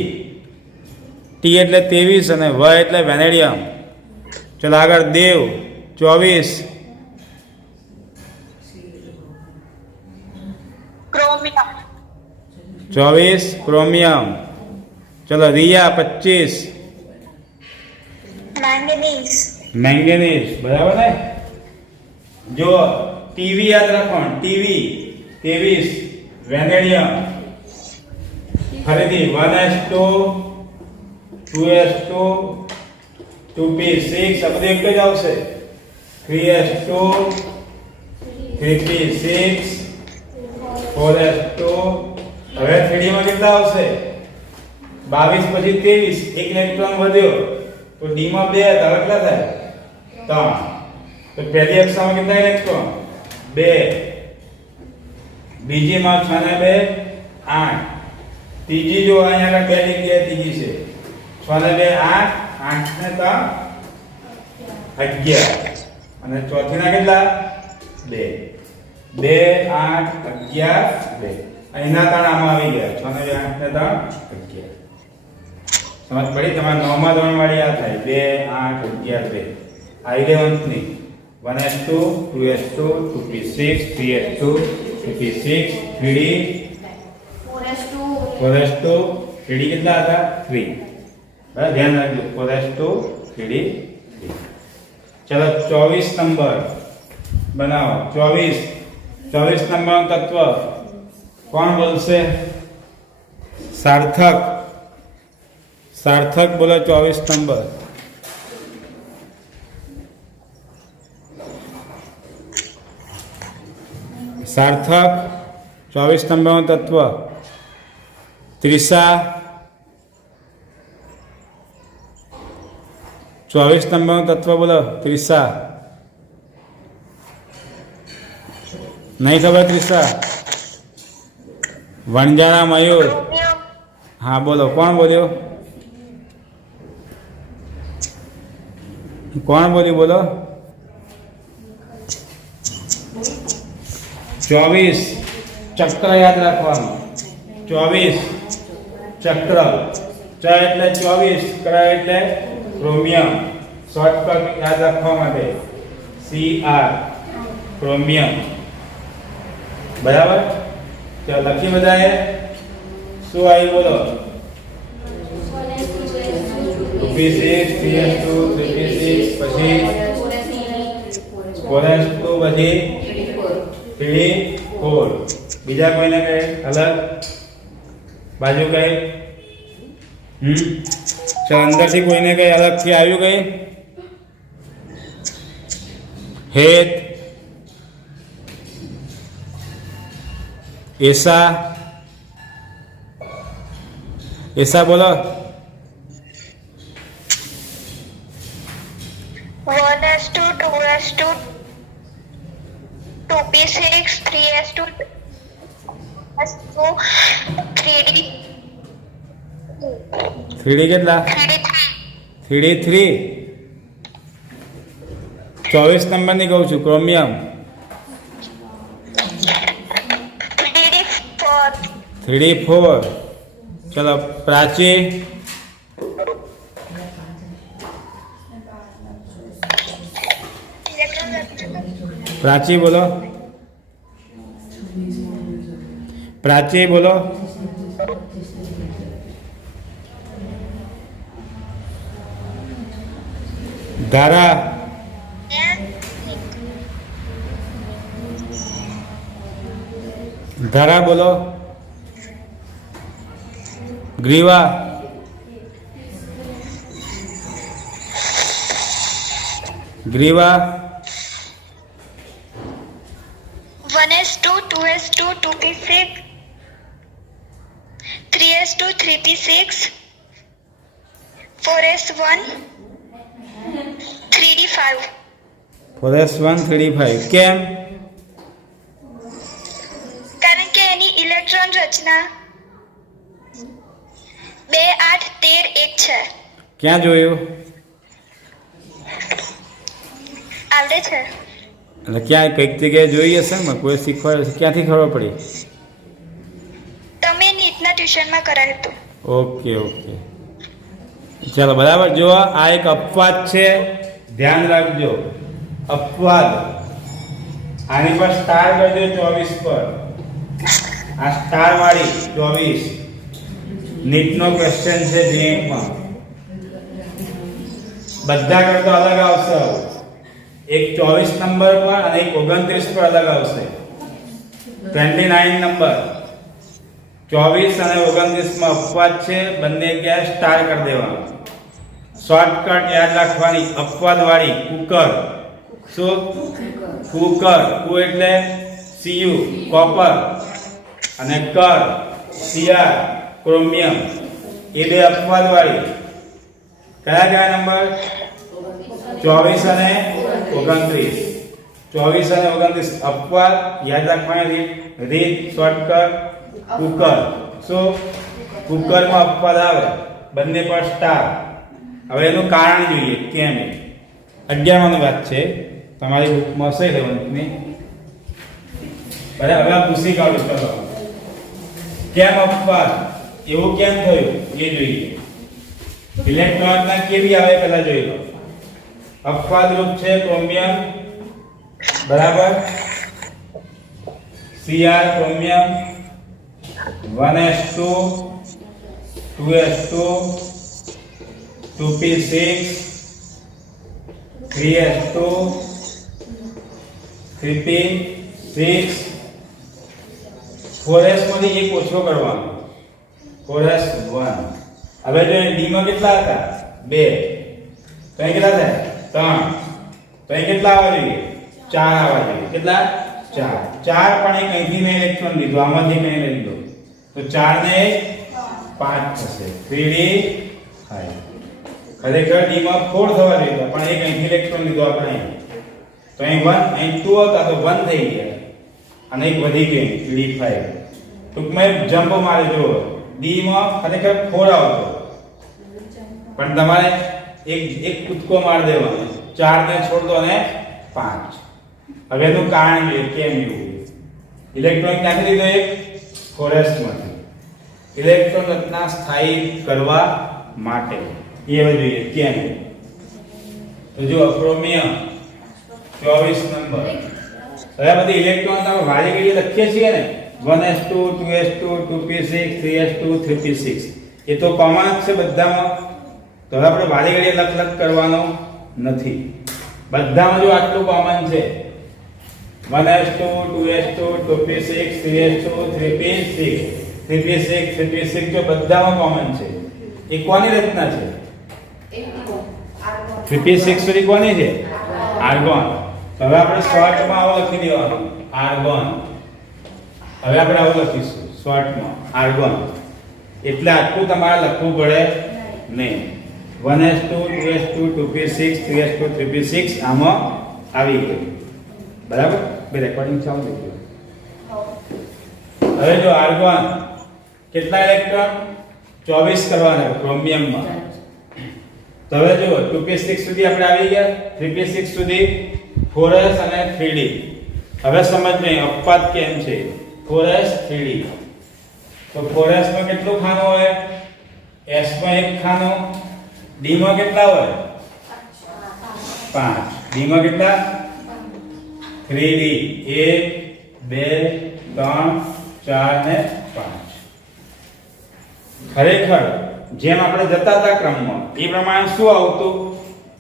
ટી એટલે 23 અને વ એટલે વેનેડિયમ ચલો આગળ દેવ 24 ક્રોમિયમ 24 ક્રોમિયમ ચલો રિયા 25 મેંગનીઝ મેંગેનીઝ બરાબર ને જો ટીવી યાદ રાખો ટીવી 23 વેનેડિયમ ફરીથી 1s2 2s2 2p6 આ બધું એક જ આવશે 3s2 3p6 4s2 હવે 3D માં કેટલા આવશે 22 પછી 23 એક ઇલેક્ટ્રોન વધ્યો તો d માં 2 હતા કેટલા થાય 3 તો પહેલી કક્ષામાં કેટલા ઇલેક્ટ્રોન 2 બીજીમાં 6 ને 2 8 ત્રીજી જો અહીંયા આગળ 2 જગ્યાએ ત્રીજી છે 6 ને 2 8 8 ને 3 11 અને ચોથીના કેટલા 2 2 8 11 2 અહીંના તાણ આમાં આવી ગયા 6 ને 8 ને 3 11 સમજ પડી તમારે 9મા ધોરણ વાળી આ થાય 2 8 11 2 આ 11th ની 1s2 2s2 2p6 3s2 2p6 3d 4s2 3d કેટલા હતા 3 બરાબર ધ્યાન રાખજો 4s2 3d 3 ચલો 24 નંબર બનાવો 24 નંબરનો તત્વ કોણ બોલશે સાર્થક બોલો 24 નંબર સાર્થક 24 નંબરનો તત્વ ત્રીસા 24 નંબરનું તત્વ બોલો ત્રીસા. નહીં ખબર ત્રીસા? વણજારા મયુર. ક્રોમિયમ હા બોલો, કોણ બોલ્યો? કોણ બોલ્યું બોલો? 24 ચક્ર યાદ રાખવાનું. 24 ચક્ર. ચ એટલે 24, ક્ર એટલે ક્રોમિયમ. શોર્ટકટ યાદ રાખવા માટે CR ક્રોમિયમ. બરાબર? ચાલો લખી બધાએ. શું આવ્યું બોલો? 2p6 3s2 3p6 પછી 4s2 પછી 3d4. બીજા કોઈને કઈ અલગ બાજુ કઈ? ચાલો અંદરથી કોઈને કઈ અલગથી આવ્યું કઈ? હેત, એસા, એસા બોલો. 1s2 2s2 2p6 3s2 3d 3d કેટલા? 3d3. 24 નંબરની કહું છું, ક્રોમિયમ. 3d4. ચલો પ્રાચી. પ્રાચી બોલો. પ્રાચી બોલો. ધારા. ધારા બોલો. Greeva. Greeva. 1s2 2s2 2p6 3s2 3p6 4s1 3d5 4s1 3d5. કેમ? કારણ કે એની ઇલેક્ટ્રોન રચના 2 8 13 1 છે. ક્યાં જોયું? આવડે છે. એટલે ક્યાં કઈક જગ્યાએ જોઈ હશે ને? કોઈ શીખવાડે? ક્યાંથી ખબર પડી? તમે નીટના ટ્યુશનમાં કરાયું હતું. ઓકે ઓકે, ચાલો બરાબર. જો આ એક અપવાદ છે, ધ્યાન રાખજો. અપવાદ. આની પર સ્ટાર કરજો 24 પર. આ સ્ટાર વાળી 24 નીટનો ક્વેશ્ચન છે. બેંકમાં બધા કરતા અલગ આવશે. એક 24 નંબર પર અને એક 29 પર અલગ આવશે. 29 નંબર 24 અને 29 માં અપવાદ છે. બંને જગ્યાએ સ્ટાર કરી દેવાનું. શોર્ટકટ યાદ રાખવાની. અપવાદ વાળી કુકર. શું? કુકર. કુ એટલે Cu કોપર અને કર Cr ક્રોમિયમ. એ બે અપવાદ વાળી. કયા કયા નંબર? 24 અને 29. 24 અને 29 અપવાદ યાદ રાખવાની રીત શોર્ટકટ કુકર. શું? કુકરમાં અપવાદ આવે, બંને પર સ્ટાર. હવે એનું કારણ જોઈએ કેમ. 11 વાત છે, તમારી બુકમાં હશે લેવન્થની. બરાબર. હવે આ પૂછી કાઢો. ચલો કેમ અપવાદ? એવું કેમ થયું એ જોઈએ. ઇલેક્ટ્રોનના કેવી આવે પહેલા જોઈ લો. અપવાદ રૂપ છે ક્રોમિયમ. બરાબર. Cr chromium 1s2 2s2 2p6 3s2 3p6 4s માંથી એક ઓછો કરવાનો. 4s1. હવે જો ડી માં કેટલા હતા? 2. તો અહીં કેટલા થાય? 3. તો અહીં કેટલા આવવા જોઈએ? 4 આવવા જોઈએ. કેટલા? 4. 4 પણ એક અહીંથી મેં ઇલેક્ટ્રોન લીધો, આમાંથી કઈ લઈ લીધો. તો 4 ને 1 5 થશે 3d 5 ખરેખર d માં 4 થવા જોઈએ પણ એક અહીં ઇલેક્ટ્રોન લીધો આપણે અહીં તો અહીં 1 અહીં 2 હતા તો 1 થઈ ગયા અને એક વધી ગઈ 3d 5 ટૂંકમાં જમ્પ મારે જો d માં ખરેખર 4 આવતો પણ તમારે એક કૂદકો માર દેવાનો 4 ને છોડ દો અને 5 હવે એનું કારણ એ કેમ એવું ઇલેક્ટ્રોન ક્યાંથી લીધો એક ફોરેસ્ટમાંથી ઇલેક્ટ્રોન રચના સ્થાયી કરવા માટે એ જોઈએ કેમ તો જો ક્રોમિયમ 24 નંબર હવે આ બધી ઇલેક્ટ્રોન તમે વાળી ઘડીએ લખીએ છીએ ને 1s2 2s2 2p6 3s2 3p6 એ તો કોમન છે બધામાં તો હવે આપણે વાળી ઘડીએ લખ કરવાનો નથી બધામાં જો આટલું કોમન છે 1s2 2s2 2p6 3s2 3p6 3p6 3p6 જો બધામાં કોમન છે એ કોની રચના છે 3p6 સુધી કોની છે આર્ગોન હવે આપણે શોર્ટમાં આવો લખી દેવાનું આર્ગોન હવે આપણે આવું લખીશું શોર્ટમાં આર્ગોન એટલે આટલું તમારે લખવું પડે નહીં 1s2 2s2 2p6 3s2 3p6 આમાં આવી ગયું બરાબર બે રેકોર્ડિંગ ચાલુ થઈ ગયું હવે જો આર્ગોન કેટલા ઇલેક્ટ્રોન 24 કરવાના ક્રોમિયમમાં તો હવે જો 2p6 સુધી આપણે આવી ગયા 3p6 સુધી 4s અને 3d હવે સમજજો અપવાદ કેમ છે 4s 3d તો 4s માં કેટલું ખાનું હોય s માં એક ખાનું d માં કેટલા હોય 5 d માં કેટલા 3d 1 2 3 4 ને 5 ખરેખર જેમ આપણે જતા હતા ક્રમમાં એ પ્રમાણે શું આવતું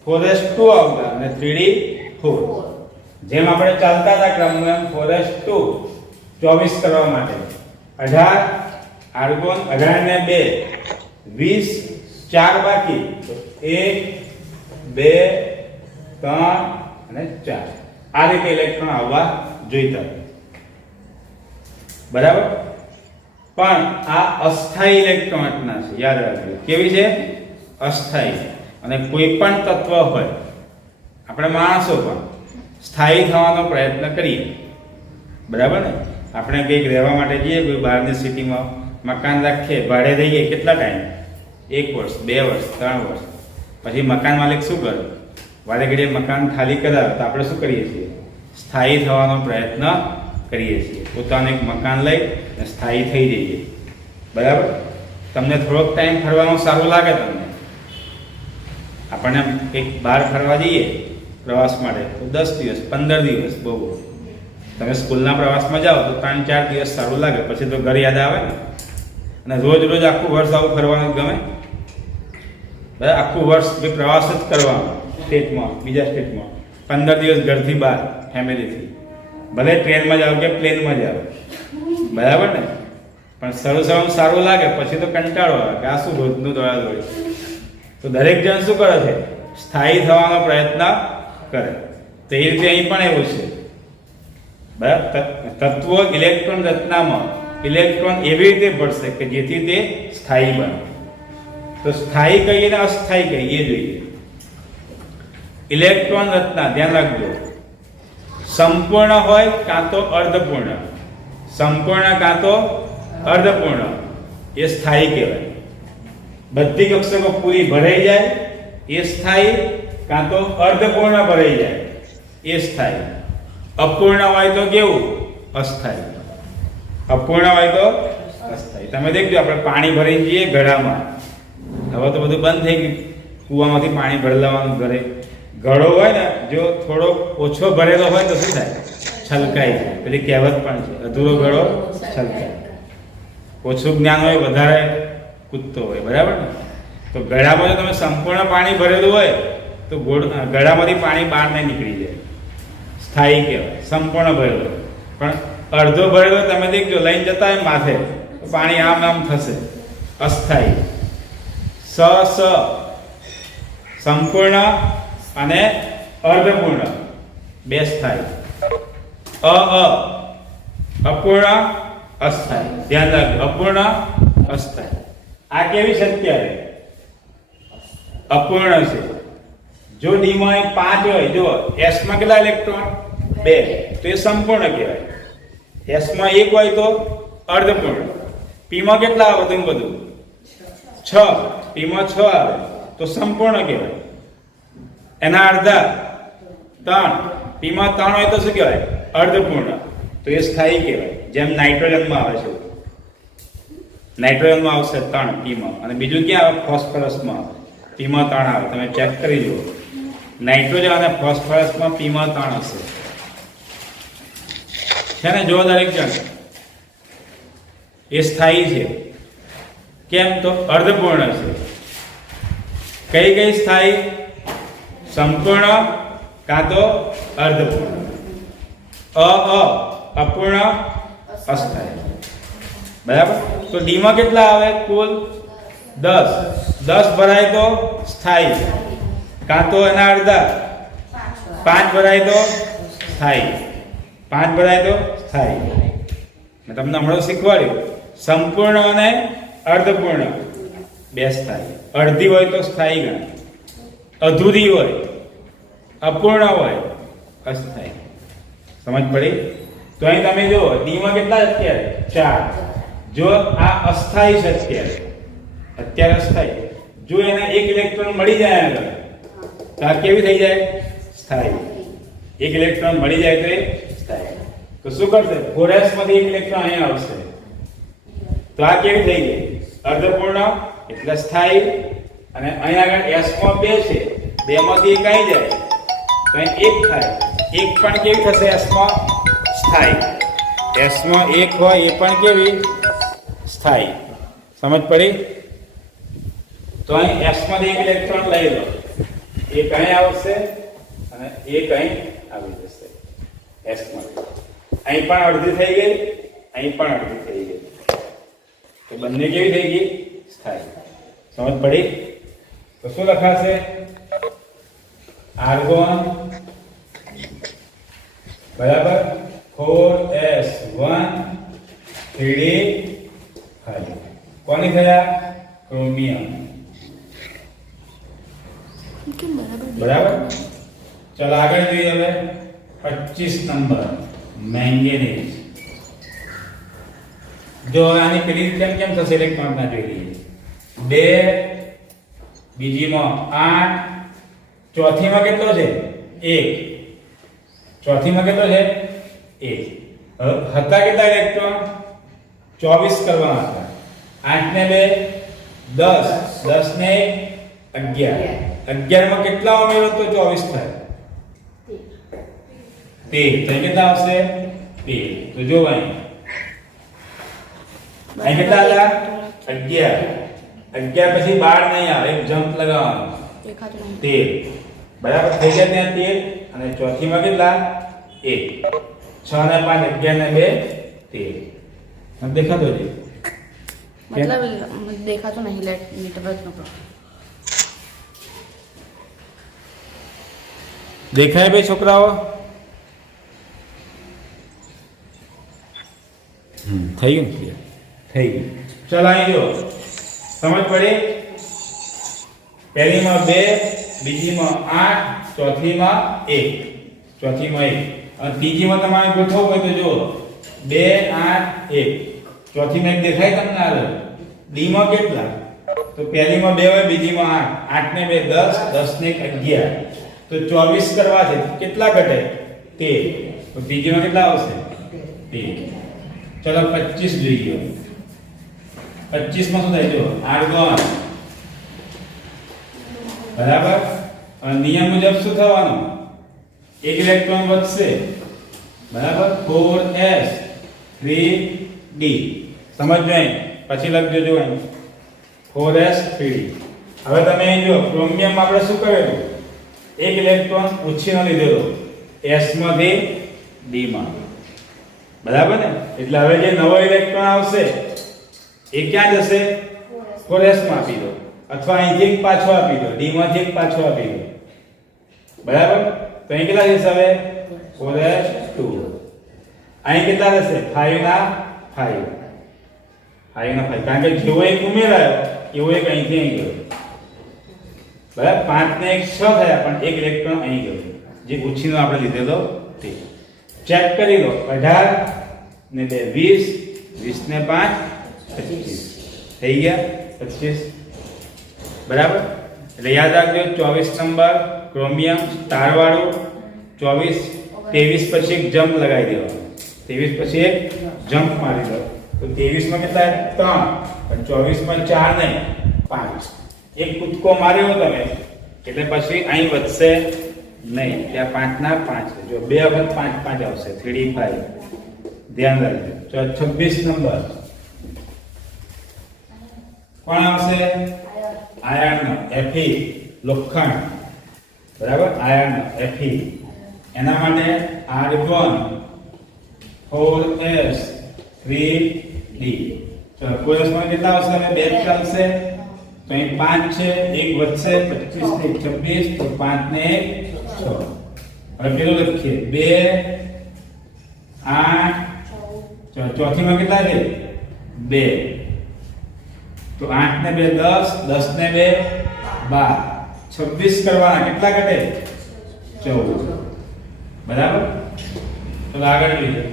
4s2 આવતા અને 3d 4 જેમ આપણે ચાલતા હતા ક્રમમાં 4s2 24 કરવા માટે 18 આર્ગોન 18 ને 2 20 4 બાકી તો 1 2 3 અને 4 આ રીતે ઇલેક્ટ્રોન આવવા જોઈતા બરાબર પણ આ અસ્થાયી ઇલેક્ટ્રોન રચના છે યાદ રાખજો કેવી છે અસ્થાયી અને કોઈ પણ તત્વ હોય આપણે માણસો પણ સ્થાયી થવાનો પ્રયત્ન કરીએ બરાબર ને આપણે કંઈક રહેવા માટે જઈએ કોઈ બહારની સિટીમાં મકાન રાખીએ ભાડે રહીએ કેટલા ટાઈમ 1 વર્ષ 2 વર્ષ 3 વર્ષ પછી મકાન માલિક શું કરે વારે ઘડીએ મકાન ખાલી કરાવે તો આપણે શું કરીએ છીએ સ્થાયી થવાનો પ્રયત્ન કરીએ છીએ પોતાનું એક મકાન લઈ અને સ્થાયી થઈ જઈએ બરાબર તમને થોડોક ટાઈમ ફરવાનું સારું લાગે તમને આપણને એક બહાર ફરવા જઈએ પ્રવાસ માટે તો 10 દિવસ 15 દિવસ બહુ તમે સ્કૂલના પ્રવાસમાં જાઓ તો 3-4 દિવસ સારું લાગે પછી તો ઘર યાદ આવે ને અને રોજ રોજ આખું વર્ષ આવું ફરવાનું ગમે બરાબર આખું વર્ષ બે પ્રવાસ જ કરવાનો સ્ટેટમાં બીજા સ્ટેટમાં 15 દિવસ ઘરથી બહાર ફેમિલીથી ભલે ટ્રેનમાં જાઓ કે પ્લેનમાં જાઓ બરાબર ને પણ શરૂ સારું લાગે પછી તો કંટાળો આવે કે આ શું રોજનું દોડાદોડી તો દરેક જણ શું કરે છે સ્થાયી થવાનો પ્રયત્ન કરે તો એ રીતે અહીં પણ એવું છે બરાબર તત્વો ઇલેક્ટ્રોન રચનામાં ઇલેક્ટ્રોન એવી રીતે ભળશે કે જેથી તે સ્થાયી બને તો સ્થાયી કહીએ ને અસ્થાયી કહીએ એ જોઈએ ઇલેક્ટ્રોન રચના ધ્યાન રાખજો સંપૂર્ણ હોય કાં તો અર્ધપૂર્ણ સંપૂર્ણ કાં તો અર્ધપૂર્ણ એ સ્થાયી કહેવાય બધી કક્ષકો પૂરી ભરાઈ જાય એ સ્થાયી કાં તો અર્ધપૂર્ણ ભરાઈ જાય એ સ્થાયી અપૂર્ણ હોય તો કેવું અસ્થાયી અપૂર્ણ હોય તો અસ્થાયી તમે દેખજો આપણે પાણી ભરીને જઈએ ઘડામાં હવે તો બધું બંધ થઈ ગયું કૂવામાંથી પાણી ભરી લેવાનું ઘરે ઘડો હોય ને જો થોડો ઓછો ભરેલો હોય તો શું થાય છલકાઈ જાય પેલી કહેવત પણ છે અધૂરો ઘડો છલકાય ઓછું જ્ઞાન હોય વધારે કૂદતો હોય બરાબર ને તો ગળામાં જો તમે સંપૂર્ણ પાણી ભરેલું હોય તો ગળામાંથી પાણી બહાર નહીં નીકળી જાય સ્થાયી કહેવાય સંપૂર્ણ ભરેલો પણ અડધો ભરેલો તમે દેખજો લઈને જતા હોય માથે તો પાણી આમ આમ થશે અસ્થાયી સંપૂર્ણ અને અર્ધપૂર્ણ બે સ્થાયી અપૂર્ણ અસ્થાયી ધ્યાન રાખજો અપૂર્ણ અસ્થાયી આ કેવી છે અત્યારે અપૂર્ણ છે. જો D માં 5 હોય, જો S માં કેટલા ઇલેક્ટ્રોન 2, તો એ સંપૂર્ણ કહેવાય. S માં 1 હોય તો અર્ધપૂર્ણ. P માં કેટલા આવે બધું 6, P માં 6 આવે તો સંપૂર્ણ કહેવાય. એના અડધા 3, P માં 3 હોય તો શું કહેવાય અર્ધપૂર્ણ. તો એ સ્થાયી કહેવાય. જેમ નાઇટ્રોજનમાં આવે છે, નાઇટ્રોજનમાં આવશે 3 P માં, અને બીજું ક્યાં આવે ફોસ્ફરસમાં P માં 3 આવે. તમે ચેક કરી જુઓ, નાઇટ્રોજન અને ફોસ્ફરસમાં P માં 3 હશે. છે ને? જો દરેક જણ એ સ્થાયી છે. કેમ? તો અર્ધપૂર્ણ છે. કઈ સ્થાયી? સંપૂર્ણ કાં તો અર્ધપૂર્ણ. અપૂર્ણ, અસ્થાયી. બરાબર? તો D માં કેટલા આવે કુલ 10 ભરાય તો સ્થાયી, કાં તો એના અડધા 5 ભરાય તો સ્થાયી, 5 ભરાય તો સ્થાયી. મેં તમને હમણાં શીખવાડ્યું, સંપૂર્ણ અને અર્ધપૂર્ણ બે સ્થાયી. અડધી હોય તો સ્થાયી ગણાય, અધૂરી હોય, અપૂર્ણ હોય અસ્થાયી. સમજ પડી? તો અહીં તમે જુઓ D માં કેટલા અત્યારે 4. જો આ અસ્થાયી છે અત્યારે અસ્થાયી. જો એને 1 ઇલેક્ટ્રોન મળી જાય આગળ તો આ કેવી થઈ જાય સ્થાયી. 1 ઇલેક્ટ્રોન મળી જાય તો એ સ્થાયી. તો શું કરશે 4s માંથી 1 ઇલેક્ટ્રોન અહીંયા આવશે તો આ કેવી થઈ ગઈ અર્ધપૂર્ણ એટલે સ્થાયી. અને અહીંયા આગળ s માં 2 છે, 2 માંથી 1 આવી જાય તો અહીં 1 થાય. 1 પણ કેવી થશે s માં સ્થાયી. s માં 1 હોય એ પણ કેવી સ્થાયી. સમજ પડી? તો અહીં s માંથી 1 ઇલેક્ટ્રોન લઈ લો, એક અહીં આવશે અને એક અહીં આવી જશે s માંથી. અહીં પણ અડધી થઈ ગઈ, અહીં પણ અડધી થઈ ગઈ, તો બંને કેવી થઈ ગઈ સ્થાયી. સમજ પડી? તો શું લખાશે આર્ગોન બરાબર 4s1 3d5. કોની થયા ક્રોમિયમ. બરાબર? ચલો આગળ જોઈએ. હવે 25 નંબર મેંગેનીઝ. જો આની પેલી કેમ થશે ઇલેક્ટ્રોન ના જોઈ લઈએ. 2, બીજીમાં 8, ચોથીમાં કેટલો છે 1, ચોથીમાં કેટલો છે 1. હતા કેટલા ઇલેક્ટ્રોન 24 કરવાના હતા. 8 ને 2 10, 10 ને 11, 11 માં કેટલા ઉમેરો તો 24 થાય 13. તો કેટલા આવશે 13. તો જો અહીં કેટલા આવ્યા 11. 11 પછી 12 નહીં આવે, એક જમ્પ લગાવવાનો 13. બરાબર થઈ ગયા ત્યાં 13. અને ચોથીમાં કેટલા 1, 6 ને 5 11 ને 2 13. દેખાતો છે मतलब देखा तो नहीं लेट नेटवर्क नो प्रॉब्लम. દેખાય ભાઈ છોકરાઓ? થઈ ગયું થઈ ગયું. ચાલો અહીં જો સમજ પડી. પહેલીમાં 2, બીજીમાં 8, ચોથીમાં 1, ચોથીમાં 1. અને ત્રીજીમાં તમારે ગોઠવવું હોય તો જો 2, 8, 1. ચોથીમાં 1 દેખાય તમને આગળ. D માં કેટલા? તો પહેલીમાં 2 હોય, બીજીમાં 8, 8 ને 2 10, 10 ને 11. તો 24 કરવા છે કેટલા ઘટે 13. તો ત્રીજીમાં કેટલા આવશે 13. ચલો 25 જોઈએ. 25 માં શું થાય જો આર્ગોન બરાબર. અને નિયમ મુજબ શું થવાનું 1 ઇલેક્ટ્રોન વધશે બરાબર. 4s 3d. સમજજો અહીં પછી લખજો જો અહીં 4s 3d. હવે તમે અહીં જો ક્રોમિયમ આપણે શું કરેલું 1 ઇલેક્ટ્રોન ઉછીનો લીધેલો s માંથી d માં બરાબર ને. એટલે હવે જે નવો ઇલેક્ટ્રોન આવશે એ ક્યાં જશે 4s માં આપી દો, અથવા અહીંથી એક પાછો આપી દો, d માંથી એક પાછો આપી દો બરાબર. તો અહીં કેટલા જશે હવે 4s2. અહીં કેટલા રહેશે 5 ના 5, 5 ના 5. કારણ કે જેવો એક ઉમેરાયો એવો એક અહીંથી અહીં ગયો બરાબર 5 ને 1 6 થયા પણ એક ઇલેક્ટ્રોન અહીં ગયો જે ઉછીનો આપણે લીધેલો તે ચેક કરી લો 18 ને 2 20 20 ને 5 25 થઈ ગયા 25 બરાબર એટલે યાદ રાખજો 24 નંબર ક્રોમિયમ સ્ટાર વાળું 24 23 પછી એક જમ્પ લગાવી દેવાનો 23 પછી એક જમ્પ મારી દો તો 23 માં કેટલા 3 પણ 24 માં 4 નહીં 5 એક કૂદકો માર્યો તમે એટલે પછી અહીં વધશે નહીં ત્યાં 5 ના 5 જો બે વખત 5 5 આવશે 3d 5 ધ્યાન રાખજો 26 નંબર કોણ આવશે આયર્ન Fe લોખંડ બરાબર આયર્ન Fe એના માટે આર્ગોન 4s 3d તો કોરસમાં કેટલા આવશે હવે બે ચાલશે તો અહીં 5 છે એક વધશે 25 ને 26 તો 5 ને 6 હવે પેલું લખીએ 2 8 ચોથીમાં કેટલા છે 2 તો 8 ને 2 10 10 ને 2 12 26 કરવાના કેટલા ઘટે 14 બરાબર તો આગળ જોઈએ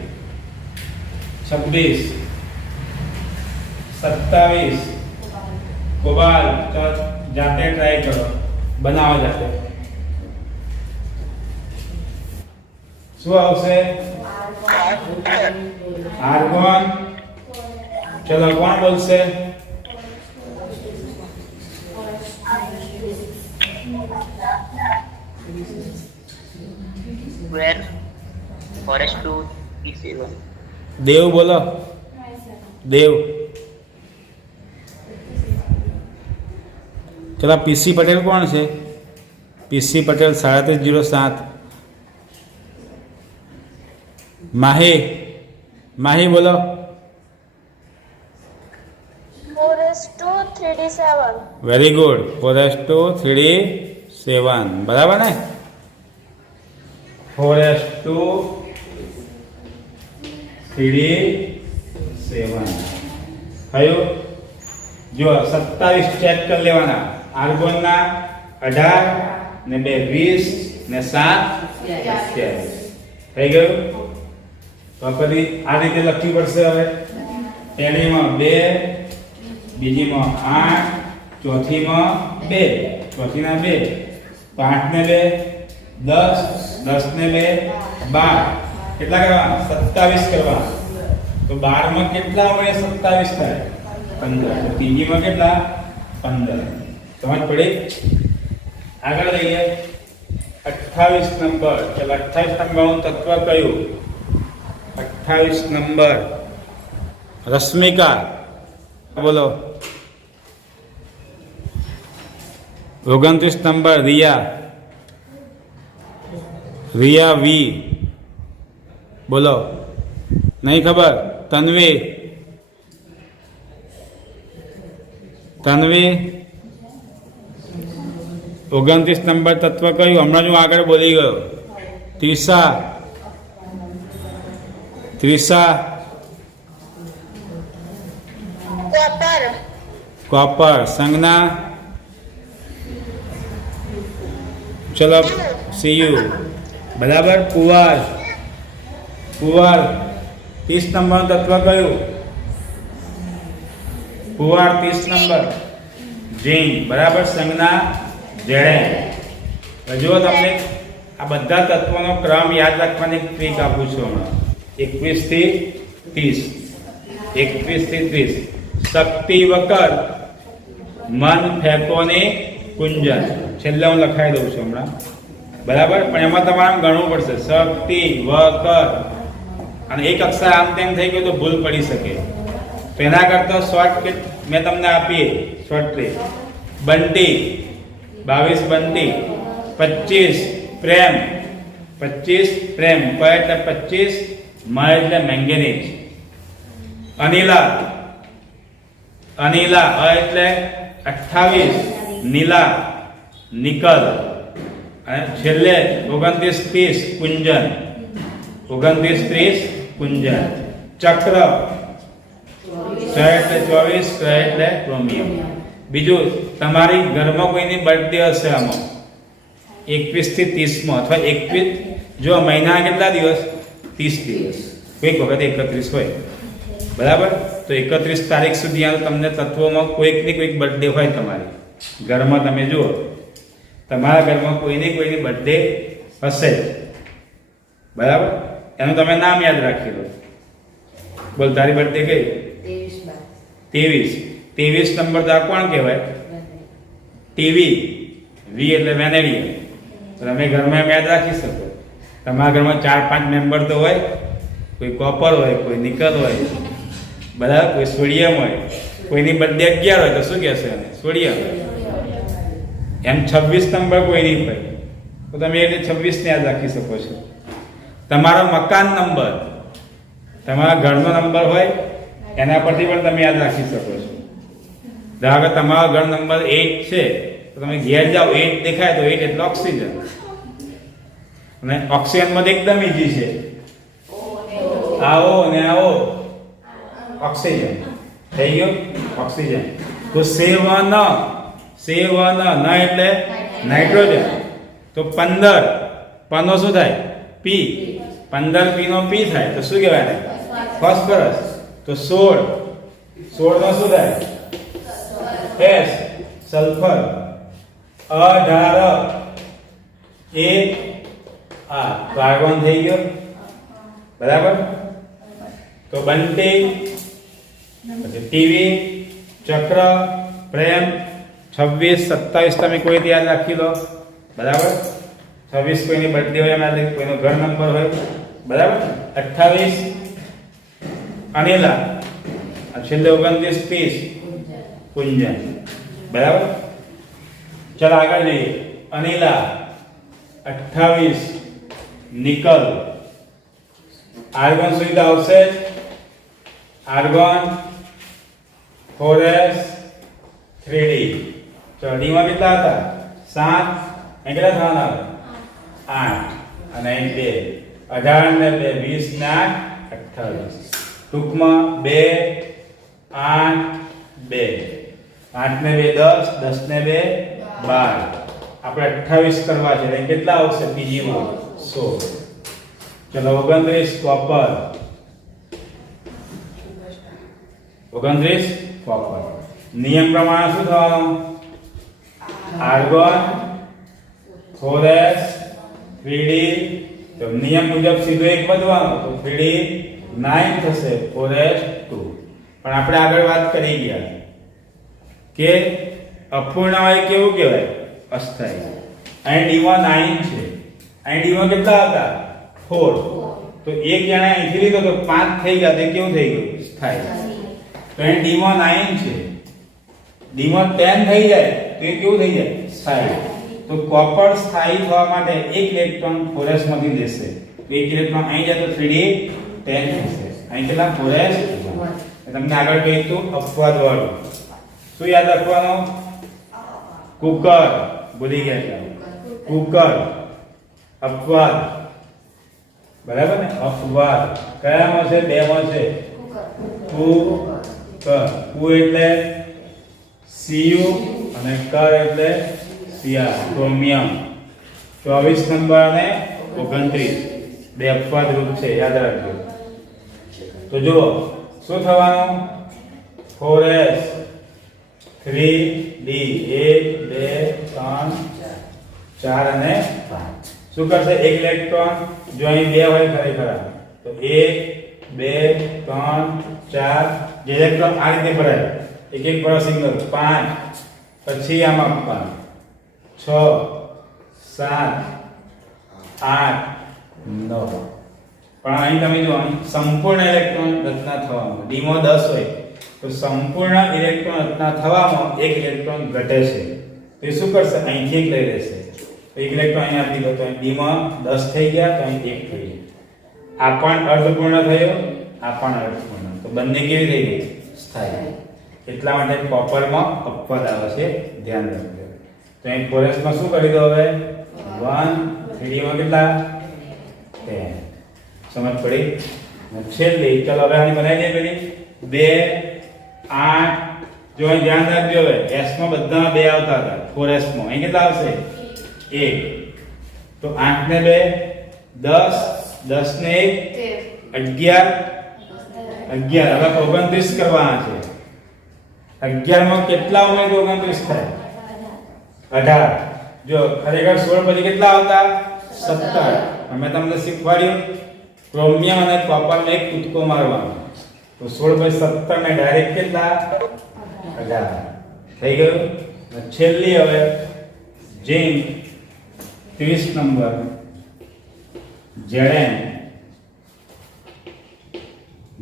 26 27 કોબાલ્ટ જાતે ટ્રાય કરો બનાવો જાતે શું આવશે આર્ગોન ચલો કોણ બોલશે where forest to B7 દેવ બોલો દેવ ચલો પીસી પટેલ કોણ છે પીસી પટેલ 3707 માહી માહી બોલો 4s2 3d7 very good 4s2 3d7 બરાબર ને 4s2 3d7 થયું જો 27 ચેક કરી લેવાના આર્ગોનના 18 ને 2 20 ને 7 27 થઈ ગયું તો પછી આ રીતે લખવી પડશે હવે પહેલીમાં 2 બીજીમાં 8 ચોથીમાં 2 ચોથીના 2 તો 8 ને 2 10 10 ને 2 12 કેટલા કરવાના 27 કરવાના તો 12 માં કેટલા હોય 27 થાય 15 તો ત્રીજીમાં કેટલા 15 સમજ પડી આગળ લઈએ 28 નંબર ચલો 28 નંબરનું તત્વ કયું 28 નંબર રશ્મિકા બોલો 29 નંબર રિયા રિયા વી બોલો નહીં ખબર તન્વી તન્વી 29 નંબર તત્વ કયું હમણાં હું આગળ બોલી ગયો ત્રિષા ત્રિષા કોપર કોપર સંજ્ઞા ચલો સીયુ બરાબર કુંવર કુંવર 30 નંબરનું તત્વ કયું કુંવર 30 નંબર ઝીંક બરાબર સંજ્ઞા જેડે જો તમને આ બધા તત્વોનો ક્રમ યાદ રાખવાની એક ટ્રીક આપું છું હમણાં 21 થી 30 21 થી 30 શક્તિ વકર મન ફેંકોને કુંજન છેલ્લે હું લખાઈ દઉં છું હમણાં બરાબર પણ એમાં તમારે ગણવું પડશે શક્તિ વકર અને એક અક્ષર આમ તેમ થઈ ગયું તો ભૂલ પડી શકે તો એના કરતા શોર્ટકટ મેં તમને આપી શોર્ટ ટ્રીક બંટી 22 બંટી 25 પ્રેમ 25 પ્રેમ પ એટલે 25 મ એટલે મેંગેનીઝ અનિલા અનિલા અ એટલે 28 નીલા નિકલ અને છેલ્લે 29 30 કુંજન 29 30 કુંજન ચક્ર 6 એટલે 24 6 એટલે ક્રોમિયમ બીજું, તમારી ઘરમાં કોઈની બર્થડે હશે આમાં 21 થી 30 માં, અથવા 21, જો મહિના કેટલા દિવસ? 30 દિવસ, કોઈક વખત 31 હોય, બરાબર? તો 31 તારીખ સુધી આ તમને તત્વોમાં કોઈકની કોઈક બર્થડે હોય તમારી ઘરમાં. તમે જુઓ તમારા ઘરમાં કોઈની બર્થડે હશે, બરાબર? એનું તમે નામ યાદ રાખી લો. બોલ, તારી બર્થડે કઈ? 23 નંબર. તો આ કોણ કહેવાય? ટીવી. વી એટલે વેનેડિયમ. તો તમે ઘરમાં એમ યાદ રાખી શકો. તમારા ઘરમાં 4-5 મેમ્બર તો હોય, કોઈ કોપર હોય, કોઈ નિકલ હોય, બરાબર, કોઈ સોડિયમ હોય. કોઈની બર્થડે 11 હોય તો શું કહેશે? સોડિયમ. એમ 26 નંબર કોઈની હોય તો તમે એટલે 26 ને યાદ રાખી શકો છો. તમારો મકાન નંબર, તમારા ઘરનો નંબર હોય એના પરથી પણ તમે યાદ રાખી શકો છો. ધારો કે તમારો ઘર નંબર 8 છે તો તમે ઘેર જાઓ, 8 દેખાય તો 8 એટલે ઓક્સિજન. અને ઓક્સિજન માં એકદમ ઈઝી છે, આવો ને આવો, ઓક્સિજન થઈ ગયો, ઓક્સિજન. તો C1 ન એટલે નાઇટ્રોજન. તો 15 નો શું થાય? P. 15 P નો P થાય તો શું કહેવાય ને? ફોસ્ફરસ. તો 16 નો શું થાય? S. સલ્ફર. 18 A. તો આર્ગોન થઈ ગયો, બરાબર? તો બંટી, પછી ટીવી, ચક્ર, પ્રેમ. 26, 27 તમે કોઈ યાદ રાખી લો, બરાબર? 26 કોઈની બર્થડે હોય એમાં, કોઈનો ઘર નંબર હોય, બરાબર? 28 અનિલા. છેલ્લે 29 30 કુંજન, બરાબર? ચાલો આગળ જઈએ. અનિલા. 28 નિકલ. આર્ગોન સુવિધા આવશે, આર્ગોન 4s 3d. ચલો ડી માં કેટલા હતા? 7. અહીં કેટલા થવાના? 8 અને અહીં 2. 18 ને 2 20 ને 28. ટૂંકમાં 2 8 2. 8 ને 2 10, 10 ને 2 12. આપણે 28 કરવા છે એટલે કેટલા આવશે? પીજી માં 16. ચલો 29 કોપર. 29 કોપર. નિયમ પ્રમાણે શું થવાનું? Argon 4s 3d. તો નિયમ મુજબ સીધો એક વધવાનો તો 3d 9 થશે, 4s 2. પણ આપણે આગળ વાત કરી ગયા કે અપૂર્ણાંક કેવું કહેવાય? અસ્થાયી. અહીં d માં 9 છે, અહીં d માં કેટલા હતા? 4. તો એક જણા અહીંથી લીધો તો 5 થઈ ગયા, તો કેવું થઈ ગયું? સ્થાયી. તો અહીં d માં 9 છે, d માં 10 થઈ જાય તો એ કેવું થઈ જાય? સ્થાયી. તો કોપર સ્થાયી થવા માટે એક ઇલેક્ટ્રોન 4s માંથી લેશે, તો એક ઇલેક્ટ્રોન અહીં જાય તો 3d 10 થશે. અહીં કેટલા? 4s. તમને આગળ કહ્યું હતું અપવાદ વાળું. શું યાદ રાખવાનું? કુકર. ભૂલી ગયા, કુકર. અપવાદ, બરાબર ને? અપવાદ કયામાં છે? 2 માં છે. કુકર. કુ એટલે Cu અને કર એટલે Cr, ક્રોમિયમ. 24 નંબર અને 29 બે અપવાદ રૂપ છે, યાદ રાખજો. તો જુઓ શું થવાનું? 4s 3d 1 2 3 4 અને 5. શું કરશે? એક ઇલેક્ટ્રોન, જો અહીં 2 હોય ખરેખર તો 1 2 3 4, જે ઇલેક્ટ્રોન આ રીતે ભરાય, એક એક પર સિંગલ 5, પછી આમાં 5 6 7 8 9. પણ અહીં તમે જો સંપૂર્ણ ઇલેક્ટ્રોન રચના થવામાં d માં 10 હોય તો સંપૂર્ણ ઇલેક્ટ્રોન રચના થવામાં એક ઇલેક્ટ્રોન ઘટે છે. તો એ શું કરશે? અહીંથી એક લઈ લેશે, તો એક ઇલેક્ટ્રોન અહીં આપી દો તો d માં 10 થઈ ગયા, તો અહીં 1 થઈ ગયું. આ પણ અર્ધપૂર્ણ થયો, આ પણ અર્ધપૂર્ણ. તો બંને કેવી થઈ ગઈ? સ્થાયી. એટલા માટે કોપરમાં અપવાદ આવે છે, ધ્યાન રાખજો. તો અહીં 4s માં શું કરી દો? હવે 1 3d માં કેટલા? 10. સમજ પડી? છેલ્લે ચલો હવે આની બનાવી દઈએ પેલી 2 8 જો અહીં ધ્યાન રાખજો હવે s માં બધામાં 2 આવતા હતા 4s માં અહીં કેટલા આવશે 1 તો 8 ને 2 10 10 ને 1 11 હવે 29 કરવાના છે 11 માં કેટલા ઉમેર તો 29 થાય 18 જો ખરેખર 16 પછી કેટલા આવતા 17 અમે તમને શીખવાડ્યું ક્રોમિયમ અને કોપરનો એક કૂદકો મારવાનો તો 16 પછી 17 ને ડાયરેક્ટ કેટલા 18 થઈ ગયું અને છેલ્લી હવે ઝીંક 30 નંબર Zn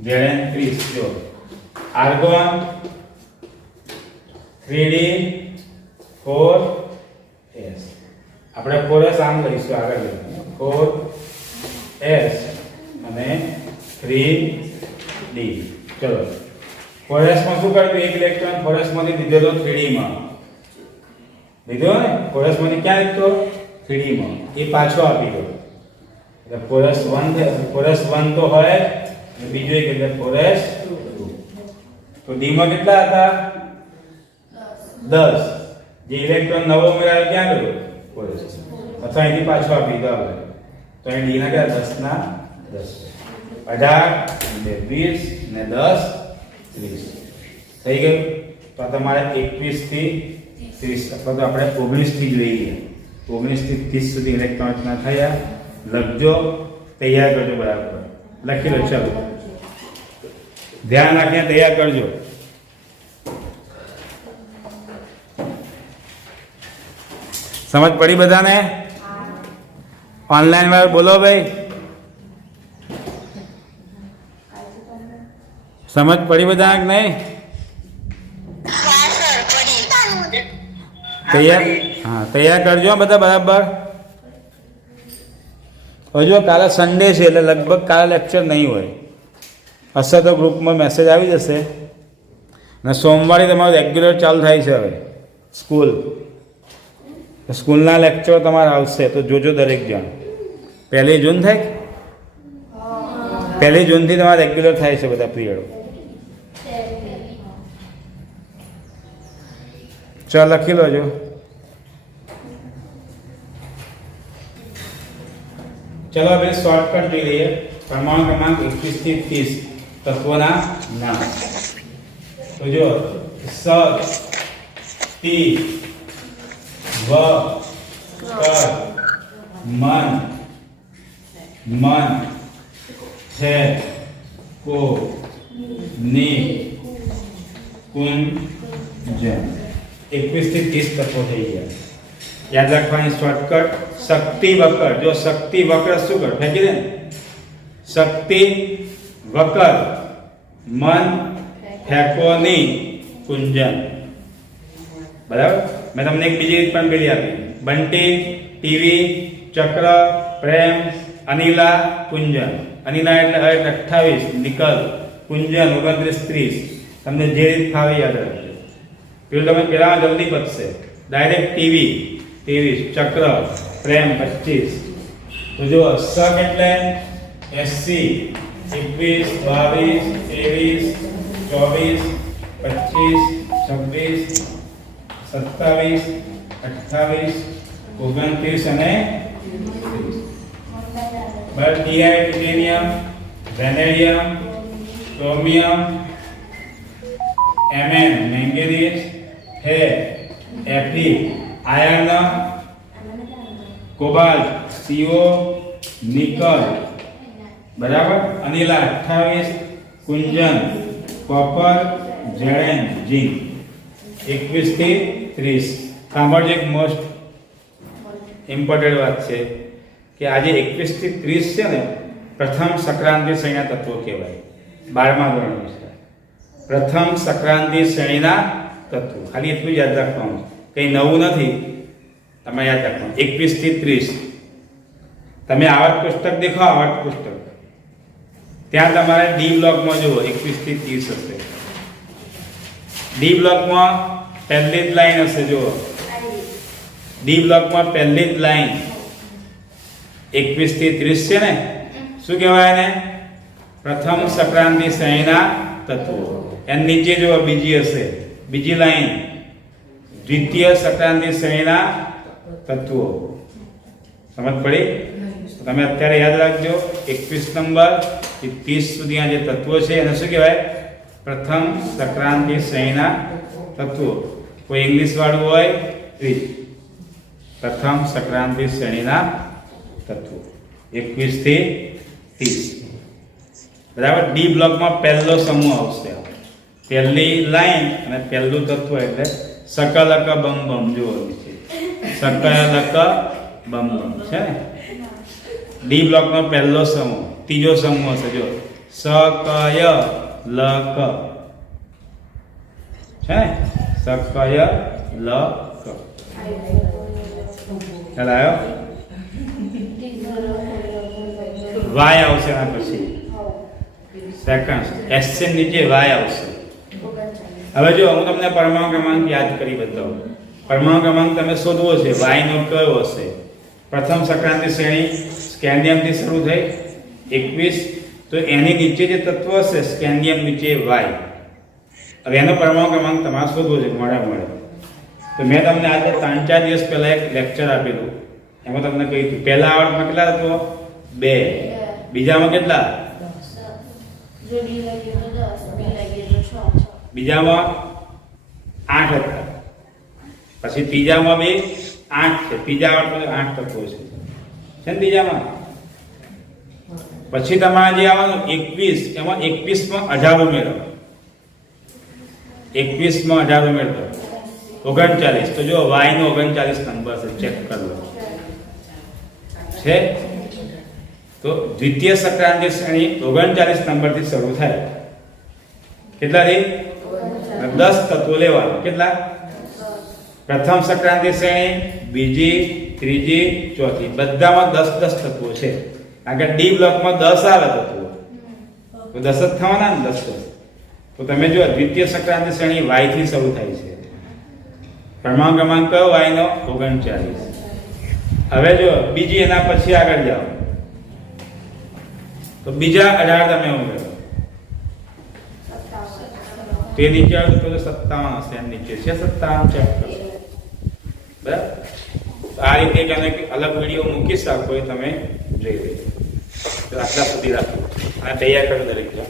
30 જો આર્ગોન 3d 4s આપણે 4s આમ લઈશું આગળ 4s અને 3d ચલો 4s માં શું કર્યું એક ઇલેક્ટ્રોન 4s માંથી લીધેલો 3d માં લીધો ને 4s માંથી ક્યાં લીધો 3d માં એ પાછો આપી દો એટલે 4s 1 તો હોય અને બીજો એક એટલે 4s 2 તો d માં કેટલા હતા 10 જે ઇલેક્ટ્રોન નવો ઉમેરાયો ક્યાં ગયો 4s અથવા અહીંથી પાછો આપી દો હવે તો અહીં d ના કેટલા 10 ના 10 18 ને 20 ને 10 30 થઈ ગયું તો તમારે 21 થી 30 અથવા તો આપણે 19 થી જોઈએ 19 થી 30 સુધી ઇલેક્ટ્રોન રચના થયા લખજો તૈયાર કરજો બરાબર લખી લો ચાલો ધ્યાન રાખીને તૈયાર કરજો સમજ પડી બધાને ઓનલાઈન વાળા બોલો ભાઈ સમજ પડી બધા કે નહીં તૈયાર હા તૈયાર કરજો બધા બરાબર હજુ કાલે સન્ડે છે એટલે લગભગ કાલે લેક્ચર નહીં હોય હશે તો ગ્રુપમાં મેસેજ આવી જશે અને સોમવારે તમારું રેગ્યુલર ચાલુ થાય છે હવે સ્કૂલના લેક્ચર તમારે આવશે તો જોજો દરેક જણ 1 જૂન થાય 1 જૂનથી તમારે રેગ્યુલર થાય છે બધા પીરિયડો ચાલ લખી લોજો चलो अब शॉर्टकट જોઈ લઈએ પરમાણુ ક્રમાંક 21 થી 30 તત્વોના નામ તો જો સ ટી વ ક મન છે કો ની કુંજન 21 થી 30 તત્વો થઈ ગયા याद रखवानी शॉर्टकट शक्ति वक्र जो शक्ति वक्र शू कर फेंकी दे शक्ति वक्र मन फेंकोनी कुंजन बराबर मैं तुमने एक बीजी रीत पण करी आपी बंटी टीवी चक्र प्रेम अनिला कुंजन अनिला એટલે 28 निकल कुंजन 29 30 તમને જે રીત ફાવે યાદ રાખજો પેલું તમે પેલા જલ્દી પતશે ડાયરેક્ટ ટીવી 23 चक्र प्रेम 25 तो जो सक એટલે 80 21 22 23 24 25 26 27 28 29 અને 30 બરાબર TI titanium vanadium chromium MN manganese હે એફી आयर्न कोबाल्ट CO निकल बराबर अनिला 28 कुंजन कॉपर Zn जिंक 21 થી 30 સાંભળજો એક મોસ્ટ ઇમ્પોર્ટન્ટ વાત છે કે આજે 21 થી 30 છે ને પ્રથમ સંક્રાંતિ શ્રેણીના તત્વો કહેવાય 12મા ધોરણમાં છે પ્રથમ સંક્રાંતિ શ્રેણીના તત્વો ખાલી એટલું યાદ રાખવાનું કઈ નવું નથી તમે યાદ રાખવાનું 21 થી 30 તમે આવર્ત પુસ્તક દેખો આવર્ત પુસ્તક ત્યાં તમારે ડી બ્લોકમાં જુઓ 21 થી 30 હશે ડી બ્લોકમાં પહેલી જ લાઈન હશે જુઓ ડી બ્લોકમાં પહેલી જ લાઈન 21 થી 30 છે ને શું કહેવાય ને પ્રથમ સંક્રાંતિ શ્રેણીના તત્વો એની નીચે જો બીજી હશે બીજી લાઈન દ્વિતીય સક્રાંતિ શ્રેણીના તત્વો. સમજ પડી? તો તમે અત્યારે યાદ રાખજો 21 નંબર થી 30 સુધીના જે તત્વો છે એને શું કહેવાય? પ્રથમ સક્રાંતિ શ્રેણીના તત્વો. કોઈ ઇંગ્લિશ વાળું હોય રીત. પ્રથમ સક્રાંતિ શ્રેણીના તત્વો 21 થી 30. બરાબર. ડી બ્લોકમાં પહેલો સમૂહ આવશે. પહેલી લાઈન અને પહેલું તત્વ એટલે સકલક બમ બમ. જુઓ છે સકલક બમ બમ છે ને. ડી બ્લોકનો પહેલો સમૂહ. ત્રીજો સમૂહ હશે જો સકય લક છે ને. સકય લક. ખ્યાલ આવ્યો? વાય આવશે એના પછી સેકન્ડ એસએન નીચે વાય આવશે. હવે જો હું તમને પરમાણુ ક્રમાંક યાદ કરી બતાવું. પરમાણુ ક્રમાંક તમે શોધવો છે. વાય નો કયો હશે? પ્રથમ સક્રાંતિ શ્રેણી સ્કેન્ડિયમથી શરૂ થઈ 21. તો એની નીચે જે તત્વ હશે સ્કેન્ડિયમ નીચે વાય. હવે એનો પરમાણુ ક્રમાંક તમારે શોધવો છે. મળે તો મેં તમને આજે 3-4 દિવસ પહેલા એક લેક્ચર આપેલું. એમાં તમને કહ્યું હતું પહેલા આવર્તમાં કેટલા તત્વો? 2. બીજામાં કેટલા? બીજામાં 8 હતા. પછી ત્રીજામાં બી 8 છે. ત્રીજા આવર્તમાં 8 તત્વો છે ને ત્રીજામાં. પછી તમારે જે આવવાનું 21, એમાં 21 માં 18 ઉમેરો. 21 માં 18 ઉમેરો 39. તો જો y નો 39 નંબર છે. ચેક કરી લો છે. તો દ્વિતીય સક્રાંતિ શ્રેણી 39 નંબરથી શરૂ થાય. કેટલાથી? 10 તત્વો લેવાના. કેટલા? પ્રથમ સક્રાંતિ શ્રેણી, બીજી, ત્રીજી, ચોથી બધામાં 10 તત્વો છે. કારણ કે ડી બ્લોકમાં 10 આવે તત્વો તો 10 જ થવાના ને. 10. તો તમે જો દ્વિતીય સક્રાંતિ શ્રેણી y થી શરૂ થાય છે. પરમાણુ ક્રમાંક કયો y નો? 39. હવે જો બીજી એના પછી આગળ જાઓ તો બીજા 18 તમે ઉમેરો. તે નીચે આવે તો 57 હશે. એમ નીચે છે 57. ચેક કરો. બરાબર. તો આ રીતે તમે અલગ વિડીયો મૂકી શકો એ તમે જોઈ લેજો. તો આટલા સુધી રાખો અને તૈયાર કરો દરેક જણ.